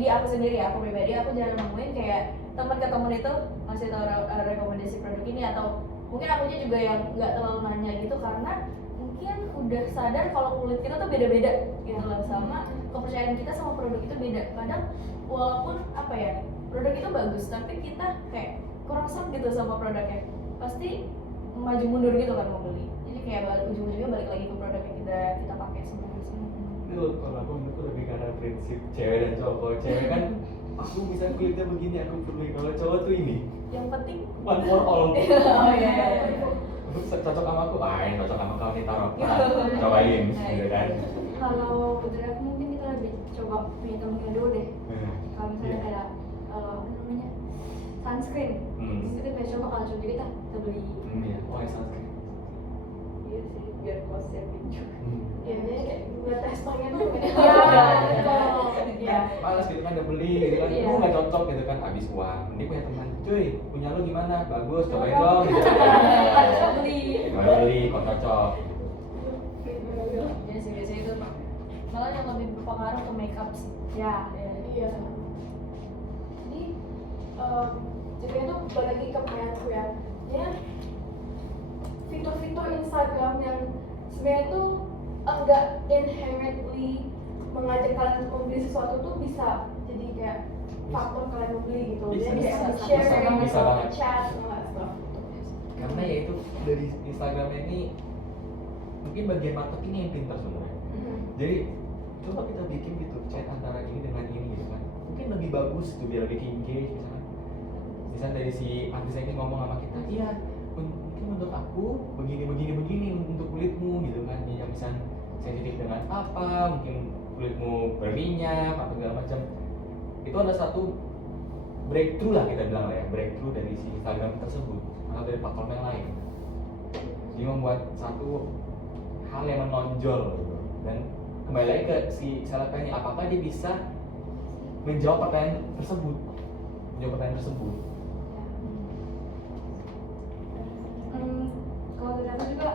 di aku sendiri, aku pribadi aku jarang nemuin kayak teman ke teman itu ngasih tahu rekomendasi produk ini, atau mungkin akunya juga yang nggak terlalu nanya gitu karena mungkin udah sadar kalau kulit kita tuh beda-beda gitu loh, sama kepercayaan kita sama produk itu beda. Kadang walaupun apa ya produk itu bagus tapi kita kayak kurang serem gitu sama produknya, pasti maju mundur gitu kan mau beli, jadi kayak ujung-ujungnya balik lagi ke produk yang kita pakai sebenarnya. Itu kalau aku menurutku lebih karena prinsip cewek dan cowok. Kalau cewek kan aku misalnya kulitnya begini aku perlu, kalau cowok tuh ini Yang penting one for all. oh iya. Cocok sama aku, ini cocok sama kau nih taruh, cobain gitu kan. Kalau dari aku mungkin kita lebih coba punya temennya dulu deh. Kalau misalnya Iya. kayak apa namanya sunscreen, kita bisa coba kalau cocok kita beli. Iya, oh ya sunscreen. Iya sih, biar cost saving juga. Ya jadi kayak buat testingnya tuh kayak Ya, malas gitu kan udah beli gitu kan, Iya. nggak cocok gitu kan, habis uang. Mending punya teman, cuy, punya lu gimana? Bagus, cobain dong. Gitu. Kita beli. Baru beli, kok cocok. Ya sih biasanya itu malah yang lebih berpengaruh ke makeup sih. Ya. iya. Jadi jadi itu balik lagi ke pertanyaanku ya. Ya fitur-fitur Instagram yang sebenarnya tuh enggak inherently mengajak kalian untuk membeli sesuatu tuh bisa jadi kayak faktor kalian membeli gitu. Bisa, Jadi kayak bisa, sharing, bisa banget. chat, semua stuff. Karena ya itu dari Instagram ini mungkin bagian marketingnya yang pintar sebenarnya. Jadi coba kita bikin gitu chat antara ini dengan ini gitu kan, mungkin lebih bagus tuh biar lebih engage misalkan. Misalnya dari si artis ini ngomong sama kita, iya mungkin untuk aku begini untuk kulitmu gitu kan, yang misalnya sensitif dengan apa, mungkin kulitmu berminyak atau segala macam. Itu ada satu breakthrough lah kita bilang lah ya, breakthrough dari si Instagram tersebut atau dari platform yang lain. Dia membuat satu hal yang menonjol gitu. Dan kembali lagi ke si selebgram ini, apakah dia bisa menjawab pertanyaan tersebut, Kalau dari aku juga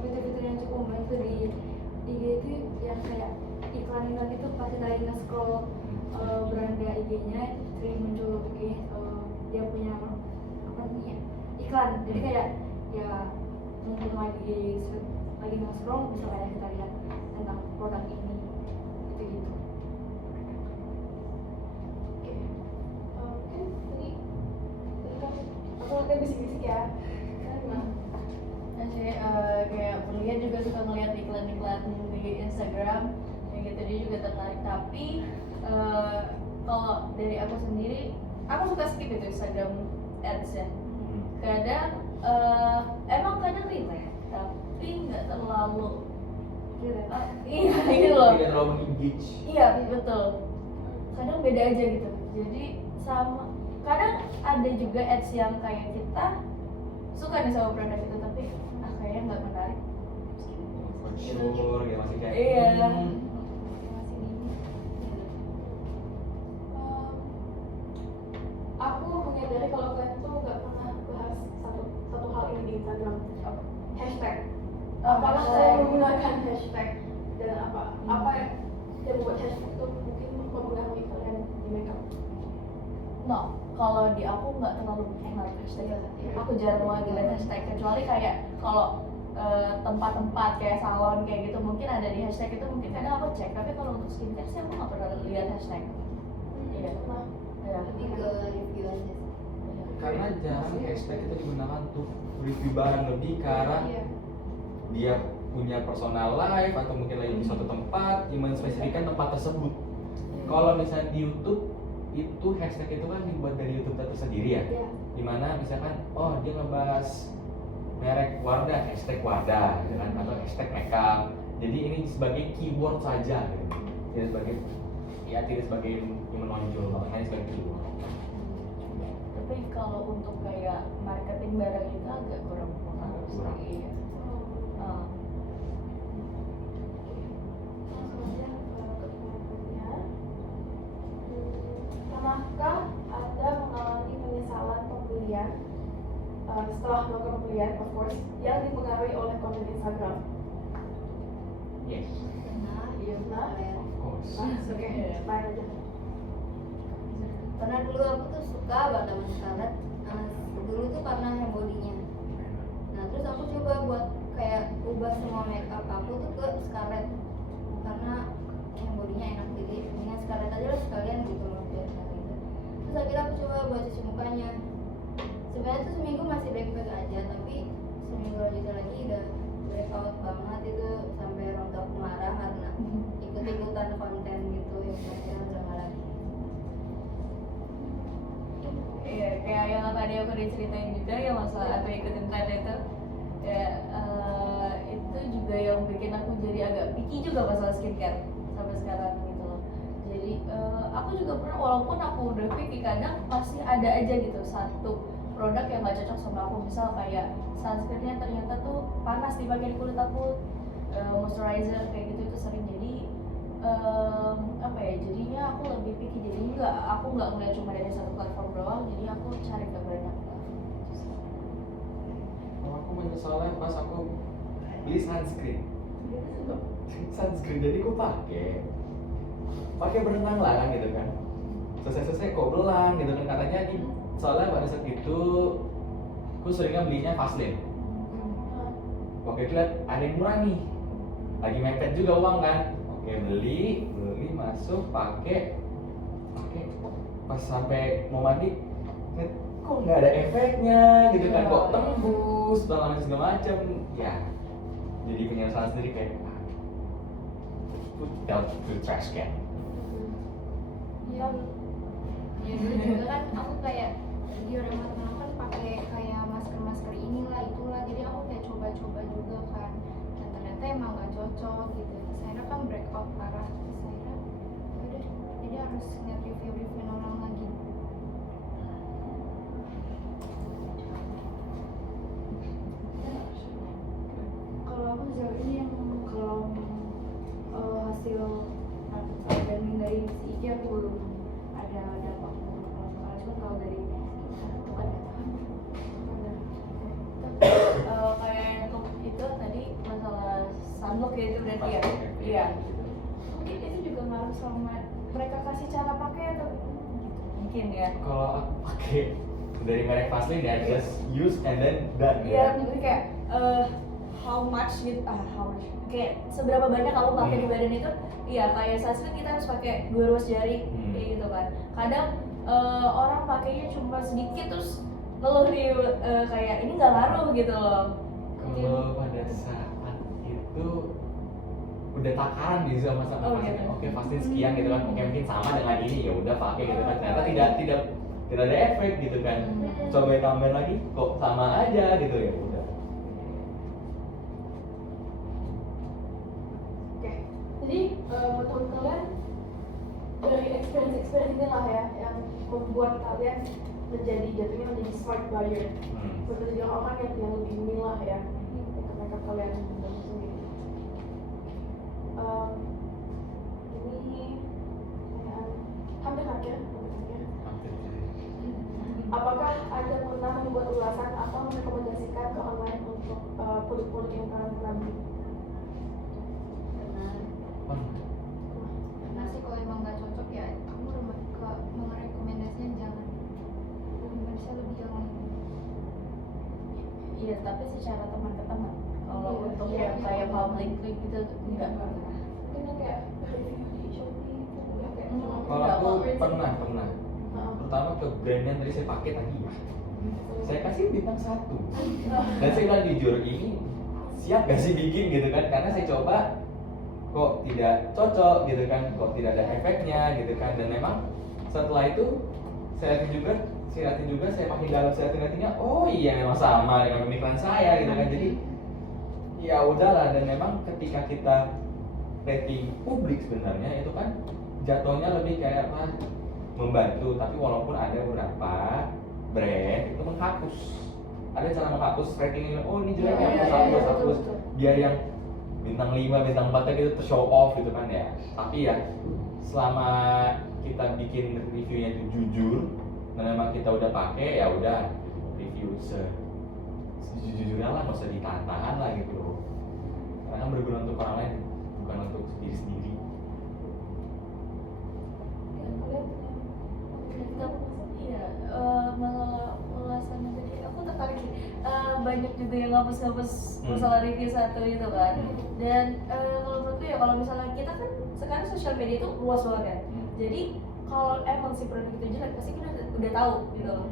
fitur-fitur yang cukup membantu di IG itu yang kayak iklan-iklan itu pasti lagi nge-scroll beranda IG-nya sering muncul dia punya apa namanya iklan, jadi kayak ya mumpung lagi nge-scroll bisa kayak kita lihat tentang produk ini gitu. Oke. Mungkin tadi kan aku nanti bisik-bisik ya. Nah, Jadi kayak Berlian juga suka ngeliat iklan-iklan di Instagram kayak gitu, dia juga tertarik. Tapi kalau dari aku sendiri, aku suka skip itu Instagram ads ya. Kadang emang kadang relate, tapi nggak terlalu iya gitu loh. Tidak terlalu engage. Iya betul. Kadang beda aja gitu. Jadi sama kadang ada juga ads yang kayak kita suka nih sama produk itu tapi kayaknya nggak menarik. For sure, ya masih kayak Iya. masih di Aku menyadari kalau kalian tuh nggak pernah bahas satu hal ini di Instagram. Hashtag. Apakah kalian menggunakan hashtag dan apa yang membuat hashtag itu mungkin mempengaruhi kalian di makeup? No, kalau di aku nggak terlalu ngaruh hashtag. Aku jarang banget lihat hashtag kecuali kayak kalau tempat-tempat kayak salon kayak gitu mungkin ada di hashtag itu mungkin kadang aku cek tapi kalau untuk skincare sih aku nggak pernah lihat hashtag. Iya. Nah, Iya. Lebih ke review aja sih. karena jarang hashtag itu digunakan untuk review barang lebih karena iya. dia punya personal life atau mungkin lagi di suatu tempat yang menspesifikkan tempat tersebut. Kalau misalnya di YouTube itu hashtag itu kan dibuat dari YouTube tersendiri ya. Iya. Dimana misalkan oh dia ngebahas merek Wardah, hashtag Wardah gitu kan, atau hashtag makeup. Jadi ini sebagai keyword saja gitu. Tidak sebagai tidak sebagai yang menonjol, hanya sebagai keyword. Tapi kalau untuk kayak marketing barang itu agak kurang pengaruh sih. Kurang. Iya. Langsung aja ke berikutnya. Pernahkah Anda mengalami penyesalan pembelian setelah melakukan pembelian, of course, yang dipengaruhi oleh konten Instagram? Yes, Nah, Iya, nah. of course. Nah, oke, main aja. karena dulu aku tuh suka banget sama Scarlett. Dulu tuh karena hair body-nya. Nah terus aku coba buat kayak ubah semua makeup aku tuh ke Scarlett karena hair body-nya enak, jadi dengan Scarlett aja lah sekalian gitu loh biar gitu. Terus akhirnya aku coba buat cuci mukanya. Sebenarnya tuh seminggu masih baik-baik aja, tapi seminggu lanjutnya lagi udah breakout banget itu sampai orang tua aku marah karena ikut-ikutan konten gitu yang akhirnya udah nggak lagi. Iya, kayak yang tadi aku diceritain juga yang masalah aku ikutin tren itu ya itu juga yang bikin aku jadi agak picky juga masalah skincare sampai sekarang gitu loh. Jadi aku juga pernah walaupun aku udah picky kadang masih ada aja gitu satu produk yang gak cocok sama aku, misal kayak sunscreennya ternyata tuh panas dipakai di kulit aku, moisturizer kayak gitu itu sering jadi apa ya, jadinya aku lebih picky, jadi aku nggak ngeliat cuma dari satu platform doang, jadi aku cari ke banyak platform. Kalau aku menyesalnya pas aku beli sunscreen. Sunscreen jadi aku pakai berenang lah kan gitu kan. Selesai kok belang gitu kan, katanya nih soalnya pada saat itu aku seringnya belinya Vaseline. Waktu itu lihat ada yang murah nih, lagi mepet juga uang kan. Oke, beli masuk pakai pas sampai mau mandi kok nggak ada efeknya gitu kan, kok tembus dan segala macam ya, jadi penyesalan sendiri kayak put down to trash can. Ya dulu juga kan aku kayak di orang teman kan pakai kayak masker inilah itulah, jadi aku kayak coba-coba juga kan, dan ternyata emang gak cocok gitu. Terus akhirnya kan breakout parah, terus akhirnya udah jadi harus ngeliat review orang lagi. Kalau aku sejauh ini yang kalau hasil branding dari si IG aku belum ada dampak. Kalau cuma kalau dari itu kan Kayak yang itu tadi masalah sunblock ya itu berarti ya? Iya. Mungkin itu juga ngaruh sama mereka kasih cara pakai atau mungkin ya? Kalau aku pakai dari merek Vaseline ya, just use and then done. Iya, mungkin kayak how much gitu, kayak seberapa banyak kamu pakai di badan itu, iya kayak sunscreen kita harus pakai 2 ruas jari, kayak gitu kan. Kadang orang pakainya cuma sedikit terus ngeluh nih kayak ini nggak ngaruh gitu loh. Kalau pada saat itu udah takaran nih sama gitu. oke pasti sekian gitu kan, oke mungkin sama dengan ini ya udah pakai gitu kan, ternyata tidak ada efek gitu kan, coba tambahin lagi kok sama aja gitu ya udah. Oke, jadi menurut kalian dari experience ini lah ya yang membuat kalian jatuhnya menjadi smart buyer. Seperti orang yang lebih memilah ya ketika kalian bagus sendiri. Ini hampir akhir. Apakah Anda pernah membuat ulasan atau merekomendasikan ke online untuk produk-produk yang kalian pernah beli? Karena sih kalau emang nggak cocok ya kamu merekomendasinya jangan. Bisa lebih jangan. Iya, tapi secara teman ke teman. Kalau Iya, untuk iya, yang iya. kayak public gitu enggak. Mungkin kayak review di Shopee gitu ya kayak Kalau aku pernah. Pertama ke brand yang tadi saya pakai tadi ya. Saya kasih bintang 1. Dan saya bilang jujur, ini siap gak sih bikin gitu kan? Karena saya coba kok tidak cocok gitu kan, kok tidak ada efeknya gitu kan. Dan memang setelah itu saya lihatin juga, saya makin dalam saya lihatinnya, oh iya memang sama dengan pemikiran saya gitu kan. Jadi ya udahlah. Dan memang ketika kita rating publik sebenarnya itu kan jatuhnya lebih kayak apa, membantu. Tapi walaupun ada beberapa brand itu menghapus, ada cara menghapus rating ini, oh ini jelek ya, hapus biar yang bintang 5, bintang 4 gitu show off gitu kan ya. Tapi ya selama kita bikin reviewnya itu jujur dan memang kita udah pakai, ya udah review sejujurnya lah, nggak usah ditahan lah gitu loh. Karena kan berguna untuk orang lain, bukan untuk diri sendiri. Iya, malah ulasannya tadi aku tertarik sih. Banyak juga yang ngapus-ngapus masalah review satu itu kan. Dan kalau menurutku ya kalau misalnya kita kan sekarang sosial media itu luas banget kan. Jadi kalau emang si produk itu jelek pasti kita udah tahu gitu loh.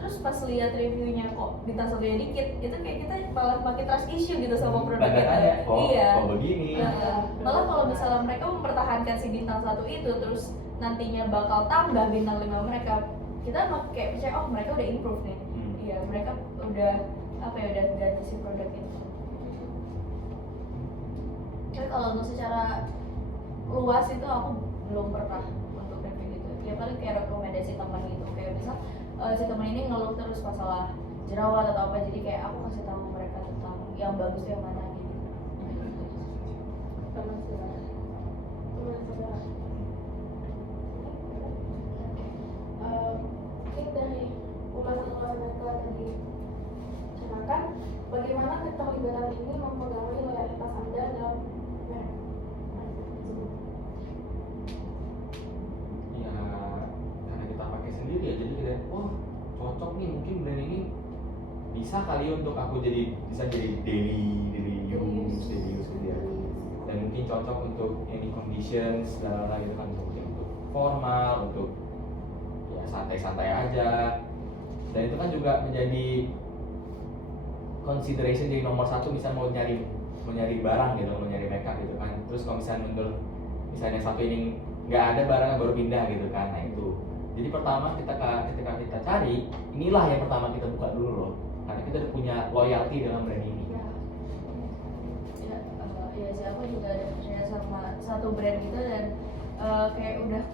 Terus pas lihat reviewnya kok bintang 1-nya dikit, itu kayak kita malah makin trust issue gitu sama produk itu. Iya. Kok begini? Malah kalau misalnya mereka mempertahankan si bintang 1 itu terus nantinya bakal tambah bintang 5 mereka, kita kayak percaya oh mereka udah improve nih. Iya, mereka udah udah ganti si produk itu. Tapi kalau untuk secara luas itu aku belum pernah untuk review gitu. Ya paling kayak rekomendasi teman gitu, kayak misal si teman ini ngeluh terus masalah jerawat atau apa, jadi kayak aku kasih tahu mereka tentang yang bagus yang mana gitu. Teman saudara. Mungkin dari ulasan-ulasan yang telah tadi ceritakan, bagaimana keterlibatan ini mempengaruhi loyalitas Anda dalam merek tersebut? Ya karena kita pakai sendiri ya, jadi kita oh cocok nih, mungkin brand ini bisa kali untuk aku bisa jadi daily use gitu ya. Dan mungkin cocok untuk any conditions dan lain-lain gitu kan, untuk formal, untuk ya santai-santai aja. Dan itu kan juga menjadi consideration, jadi nomor 1 misalnya mau nyari barang gitu, mau nyari makeup gitu kan. Terus kalau misalnya satu ini nggak ada barangnya baru pindah gitu kan. Nah itu jadi pertama ketika kita cari, inilah yang pertama kita buka dulu loh, karena kita udah punya loyalty dalam brand ini. Ya sih, aku juga ada percaya sama satu brand gitu dan kayak udah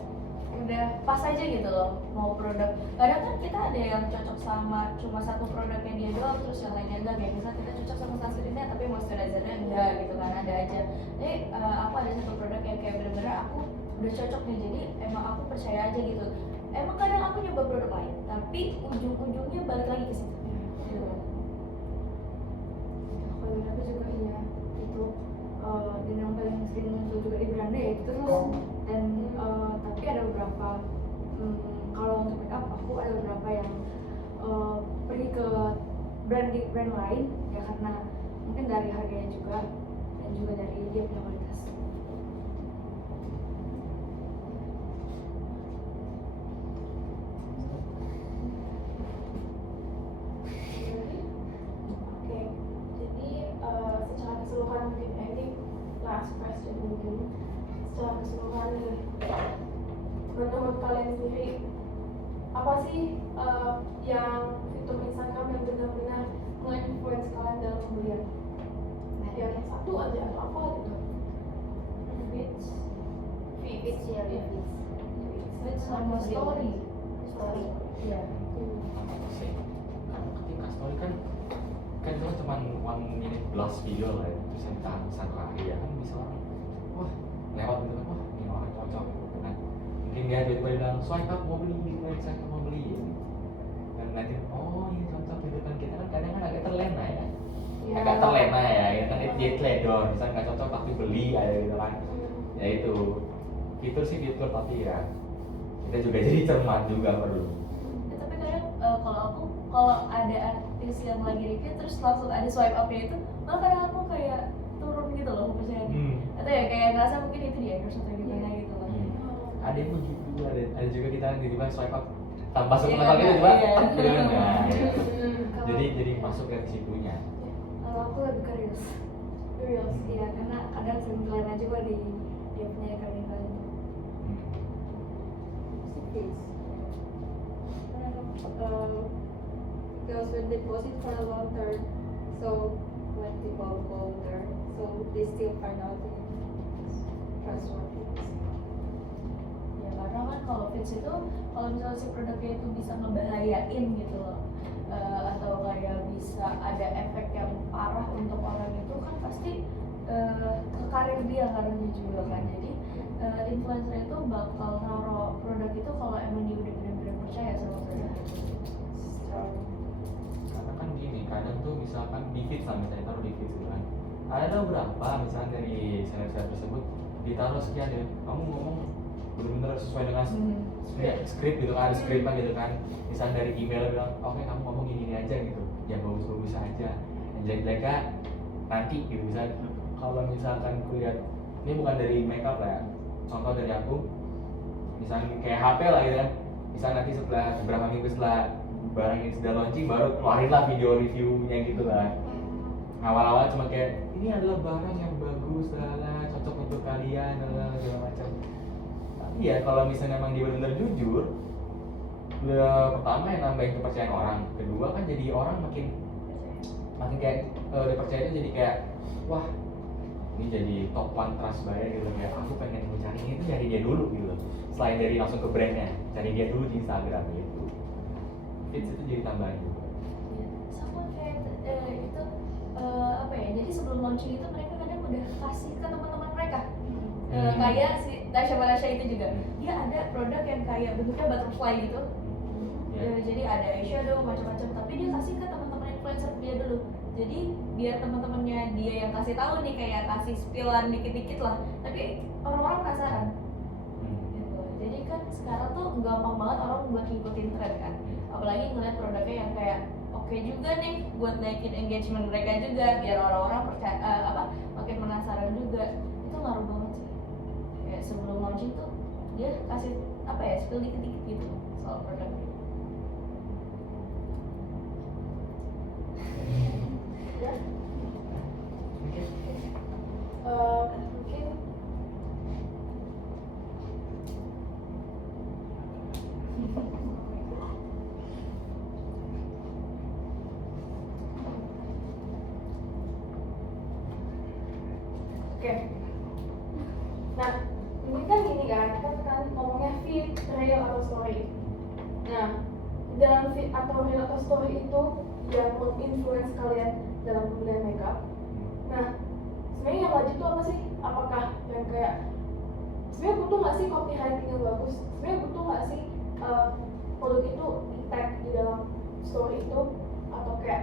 pas aja gitu loh mau produk. Kadang kan kita ada yang cocok sama cuma satu produknya dia doang, terus yang lainnya enggak. Kayak misalnya kita cocok sama sunscreennya tapi moisturizernya enggak gitu kan, ada aja. Jadi aku ada satu produk yang kayak bener-bener aku udah cocok nih, jadi emang aku percaya aja gitu. Emang kadang aku nyoba produk lain tapi ujung-ujungnya balik lagi ke situ gitu. Kalau aku juga iya itu dan yang paling sering muncul juga di brand ya itu terus. Dan tapi ada beberapa kalau untuk makeup aku ada beberapa yang pergi ke brand lain ya karena mungkin dari harganya juga dan juga dari dia punya kualitas. Oke, jadi secara keseluruhan mungkin ini last question mungkin secara keseluruhan nih, menurut kalian sendiri apa sih yang fitur Instagram yang benar-benar menginfluence kalian dalam pembelian? Ya yang satu aja apa gitu? Feeds Fits ya, fits. sama story story. Iya. Sama sih. Karena ketika story kan itu cuma 1 minute blast video lah ya, terus yang tahan sehari ya kan bisa orang wah lewat gitu kan, wah ini orang cocok gitu kan, mungkin dia tiba-tiba bilang swipe up mau beli gitu kan, swipe up mau beli gitu. Dan nanti oh ini cocok gitu kan, kita kan kadang kan agak terlena ya, agak terlena ya kan dia teledor, misalnya nggak cocok tapi beli aja gitu kan, ya itu fitur sih fitur tapi ya kita juga jadi cermat juga perlu. Ya, tapi kadang kalau ada artis yang lagi review terus langsung ada swipe up-nya itu, malah kadang aku kayak turun gitu loh kepercayaannya. Atau ya kayak ngerasa mungkin itu di endorse atau gimana gitu loh. Ada yang begitu, ada juga kita tiba-tiba swipe up tanpa Iya, sebentar gitu juga iya. gitu kan. Nah, gitu. Kalau- Jadi masuk ke situnya. Kalau aku lebih ke reels. Reels, iya, karena kadang sering kelihatan juga di dia punya karnival itu. Yes. Because when they post it for a long term, so when people go there, so they still find out it's trustworthy. Ya karena kan kalau fits itu kalau misalnya si produknya itu bisa ngebahayain gitu loh, atau kayak bisa ada efek yang parah untuk orang itu kan pasti ke karir dia karirnya juga kan. Jadi influencer itu bakal naruh produk itu kalau emang dia udah benar-benar percaya sama produk itu. Karena kan gini, kadang tuh misalkan di feed lah, misalnya taruh di feed gitu kan, ada berapa misalnya dari seleb-seleb tersebut ditaruh sekian ya, kamu ngomong benar-benar sesuai dengan skrip gitu kan, skripnya gitu kan, misalnya dari email bilang oke kamu ngomong gini aja gitu, yang bagus-bagus aja, yang jelek-jeleknya nanti gitu. Misalnya kalau misalkan kulihat ini bukan dari makeup lah ya, contoh dari aku, misalnya kayak HP lah gitu kan, misalnya nanti setelah beberapa minggu setelah barang ini sudah launching baru keluarin lah video reviewnya gitu lah. Awal-awal cuma kayak ini adalah barang yang bagus lah, cocok untuk kalian lah segala macam. Tapi ya kalau misalnya memang dia benar-benar jujur, pertama yang nambahin kepercayaan orang, kedua kan jadi orang makin kayak dipercayanya jadi kayak wah ini jadi top one trust buyer gitu, kayak aku pengen mau cari ini tuh cari dia dulu gitu, selain dari langsung ke brandnya cari dia dulu di Instagram gitu. Feeds itu jadi tambahan juga. Ya, sama kayak itu apa ya, jadi sebelum launching itu mereka kadang udah kasih ke teman-teman mereka. Kayak si Tasya itu juga, dia ada produk yang kayak bentuknya butterfly gitu. Jadi ada eyeshadow macam-macam, tapi dia kasih ke teman-teman influencer dia dulu. Jadi biar teman-temannya dia yang kasih tahu nih, kayak kasih spillan dikit-dikit lah, tapi orang-orang penasaran. Gitu. Jadi kan sekarang tuh gampang banget orang buat ngikutin tren kan, apalagi ngeliat produknya yang kayak oke juga nih buat naikin engagement mereka juga, biar orang-orang percaya makin penasaran juga. Itu ngaruh banget sih. Kayak sebelum launching tuh dia kasih spill dikit-dikit gitu soal produknya. Ya. Mungkin oke. Nah, ini kan gini kan ngomongnya feed, reel atau story. Nah, dalam feed atau reel atau story itu yang menginfluence kalian dalam pemilihan makeup. Nah, sebenarnya yang wajib itu apa sih? Apakah yang kayak sebenarnya butuh nggak sih copywriting yang bagus? Sebenarnya butuh nggak sih produk itu di tag di dalam story itu, atau kayak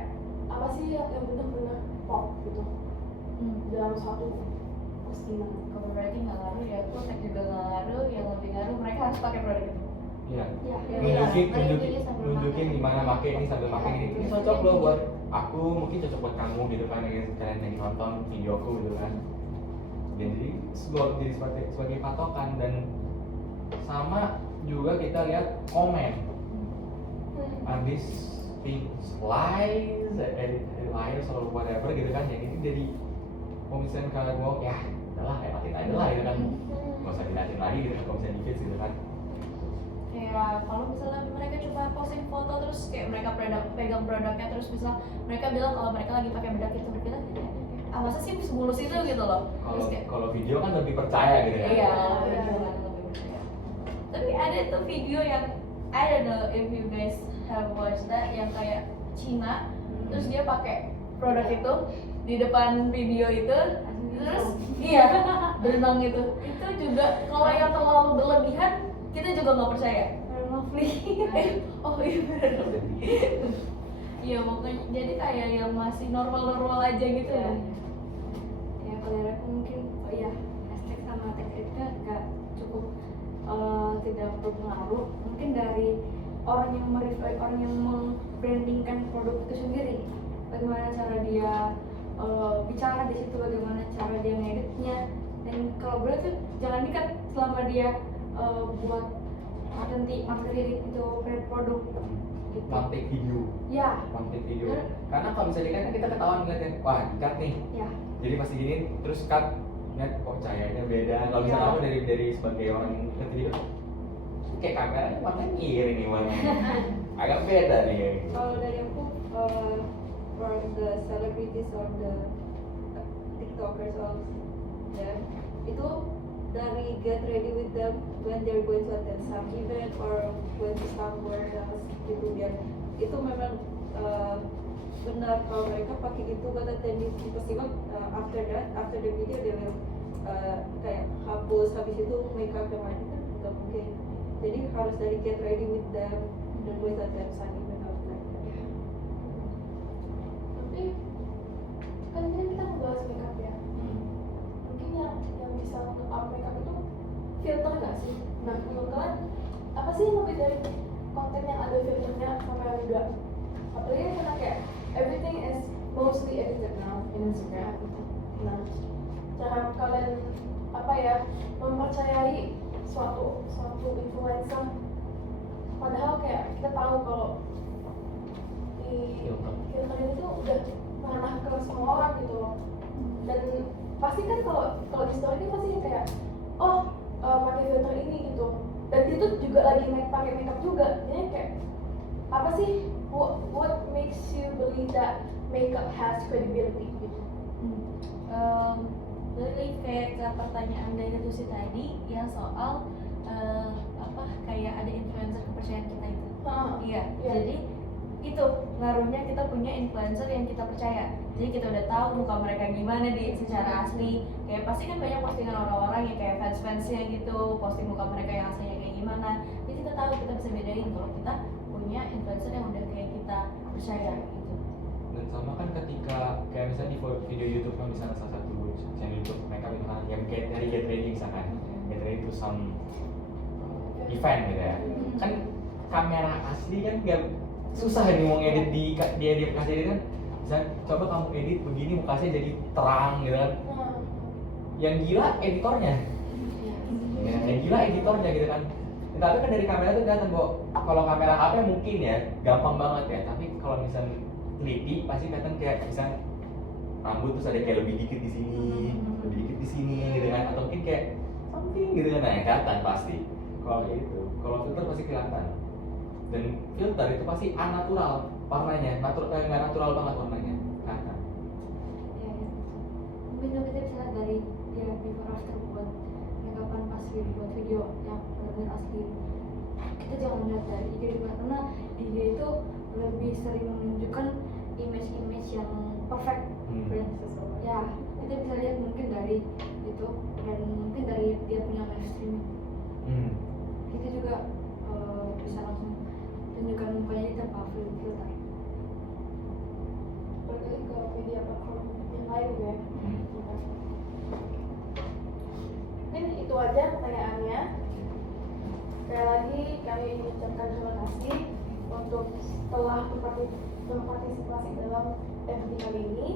apa sih yang benar-benar pop gitu dalam suatu postingan? Copywriting nggak ngaruh ya, aku tag juga nggak ngaruh. Yang lebih ngaruh mereka harus pakai produk itu. Iya. Iya, Nunjukin gimana pakai ini sambil pakai ini cocok loh buat aku, mungkin cocok buat kamu gitu kan, kalian yang nonton videoku gitu kan. Jadi sebagai patokan. Dan sama juga kita lihat komen habis pink slice, liars or whatever gitu kan, yang ini dari misalnya kalian mau ya udahlah lewatin aja lah gitu kan, nggak usah dilihatin lagi gitu kan kalau bisa dikit gitu kan. Kayak kalau misalnya mereka cuma posting foto terus kayak mereka pegang produknya, terus misal mereka bilang kalau mereka lagi pakai bedak itu, kita masa sih semulus itu gitu loh. Terus kayak Kalau video kan lebih percaya gitu kan. iya, lebih percaya. Tapi ada tuh video yang I don't know if you guys have watched that, yang kayak Cina, terus dia pakai produk itu di depan video itu, terus iya berenang itu juga kalau yang terlalu berlebihan kita juga nggak percaya. Lovely. Oh iya benar. Iya makanya jadi kayak yang masih normal aja gitu ya. Ya kalau dari aku mungkin oh iya hashtag sama tag itu nggak cukup tidak berpengaruh. Mungkin dari orang yang orang yang membrandingkan produk itu sendiri, bagaimana cara dia bicara di situ, bagaimana cara dia ngeditnya, dan kalau boleh tuh jangan dikat selama dia buat materi itu produk gitu. One take video. Ya. One take video. Karena kalau bisa dikat kan kita ketahuan ngeliatnya, wah dikat nih. Ya. Jadi pasti gini terus cut, lihat kok cahayanya beda. Kalau misalnya aku dari sebagai orang yang ngerti video, kayak kameranya warnanya miring nih warnanya. Agak beda nih. Kalau dari aku, for the celebrities or the TikTokers of them, itu dari get ready with them when they're going to attend some event or going to somewhere else gitu, biar itu memang benar kalau mereka pakai itu buat attending festival. After the video they will kayak hapus habis itu makeup yang lain kan nggak mungkin. Jadi harus dari get ready with them dan going to attend some event or like that. Tapi kan ini kita ngebahas makeup ya. Mungkin yang bisa untuk up makeup itu filter nggak sih? Nah menurut kalian apa sih yang lebih dari konten yang ada filternya sama yang enggak? Apalagi karena kayak everything is mostly edited now in Instagram. Nah cara kalian apa ya mempercayai suatu influencer, padahal kayak kita tahu kalau di filter ini tuh udah pernah ke semua orang gitu loh. Dan pasti kan kalau di story ini pasti kayak pakai filter ini gitu, dan itu juga lagi pakai makeup juga. Jadi kayak apa sih what makes you believe that makeup has credibility gitu? Balik kayak ke pertanyaan dari Tusi tadi yang soal kayak ada influencer kepercayaan kita itu. Iya. Jadi itu ngaruhnya kita punya influencer yang kita percaya. Jadi kita udah tahu muka mereka gimana secara asli. Kayak pasti kan banyak postingan orang-orang yang kayak fans-fansnya gitu, posting muka mereka yang aslinya kayak gimana. Jadi kita tahu, kita bisa bedain kalau kita punya influencer yang udah kayak kita percaya gitu. Dan sama kan ketika kayak misalnya di video YouTube kan misalnya salah satu channel YouTube makeup itu kan yang kayak dari get ready misalkan, get ready to some event gitu ya. Kan kamera asli kan nggak susah nih mau ngedit dia kasih edit kan. Misalnya coba kamu edit begini mukanya jadi terang gitu kan. Yang gila editornya. Ya, yang gila editornya gitu kan. Tapi kan dari kamera tuh kelihatan kok. Kalau kamera HP mungkin ya gampang banget ya. Tapi kalau misalnya teliti pasti kelihatan kayak misalnya rambut terus ada kayak lebih dikit di sini, lebih dikit di sini gitu kan. Atau mungkin kayak something gitu kan. Nah, yang kelihatan pasti. Kalau kayak gitu, kalau filter pasti kelihatan. Dan filter itu pasti unnatural warnanya, nggak natural banget warnanya. Kelihatan. Ya. Mungkin juga kita bisa lihat dari dia before after buat makeupan pas buat video yang benar-benar asli. Kita jangan lihat dari IG karena IG itu lebih sering menunjukkan image-image yang perfect. Ya, kita bisa lihat mungkin dari itu dan mungkin dari dia punya live streaming. Kita juga bisa langsung tunjukkan mukanya tanpa filter. Balik ke media platform yang lain ya. Mungkin itu aja pertanyaannya. Sekali lagi kami ingin mengucapkan terima kasih untuk telah berpartisipasi dalam FD kali ini.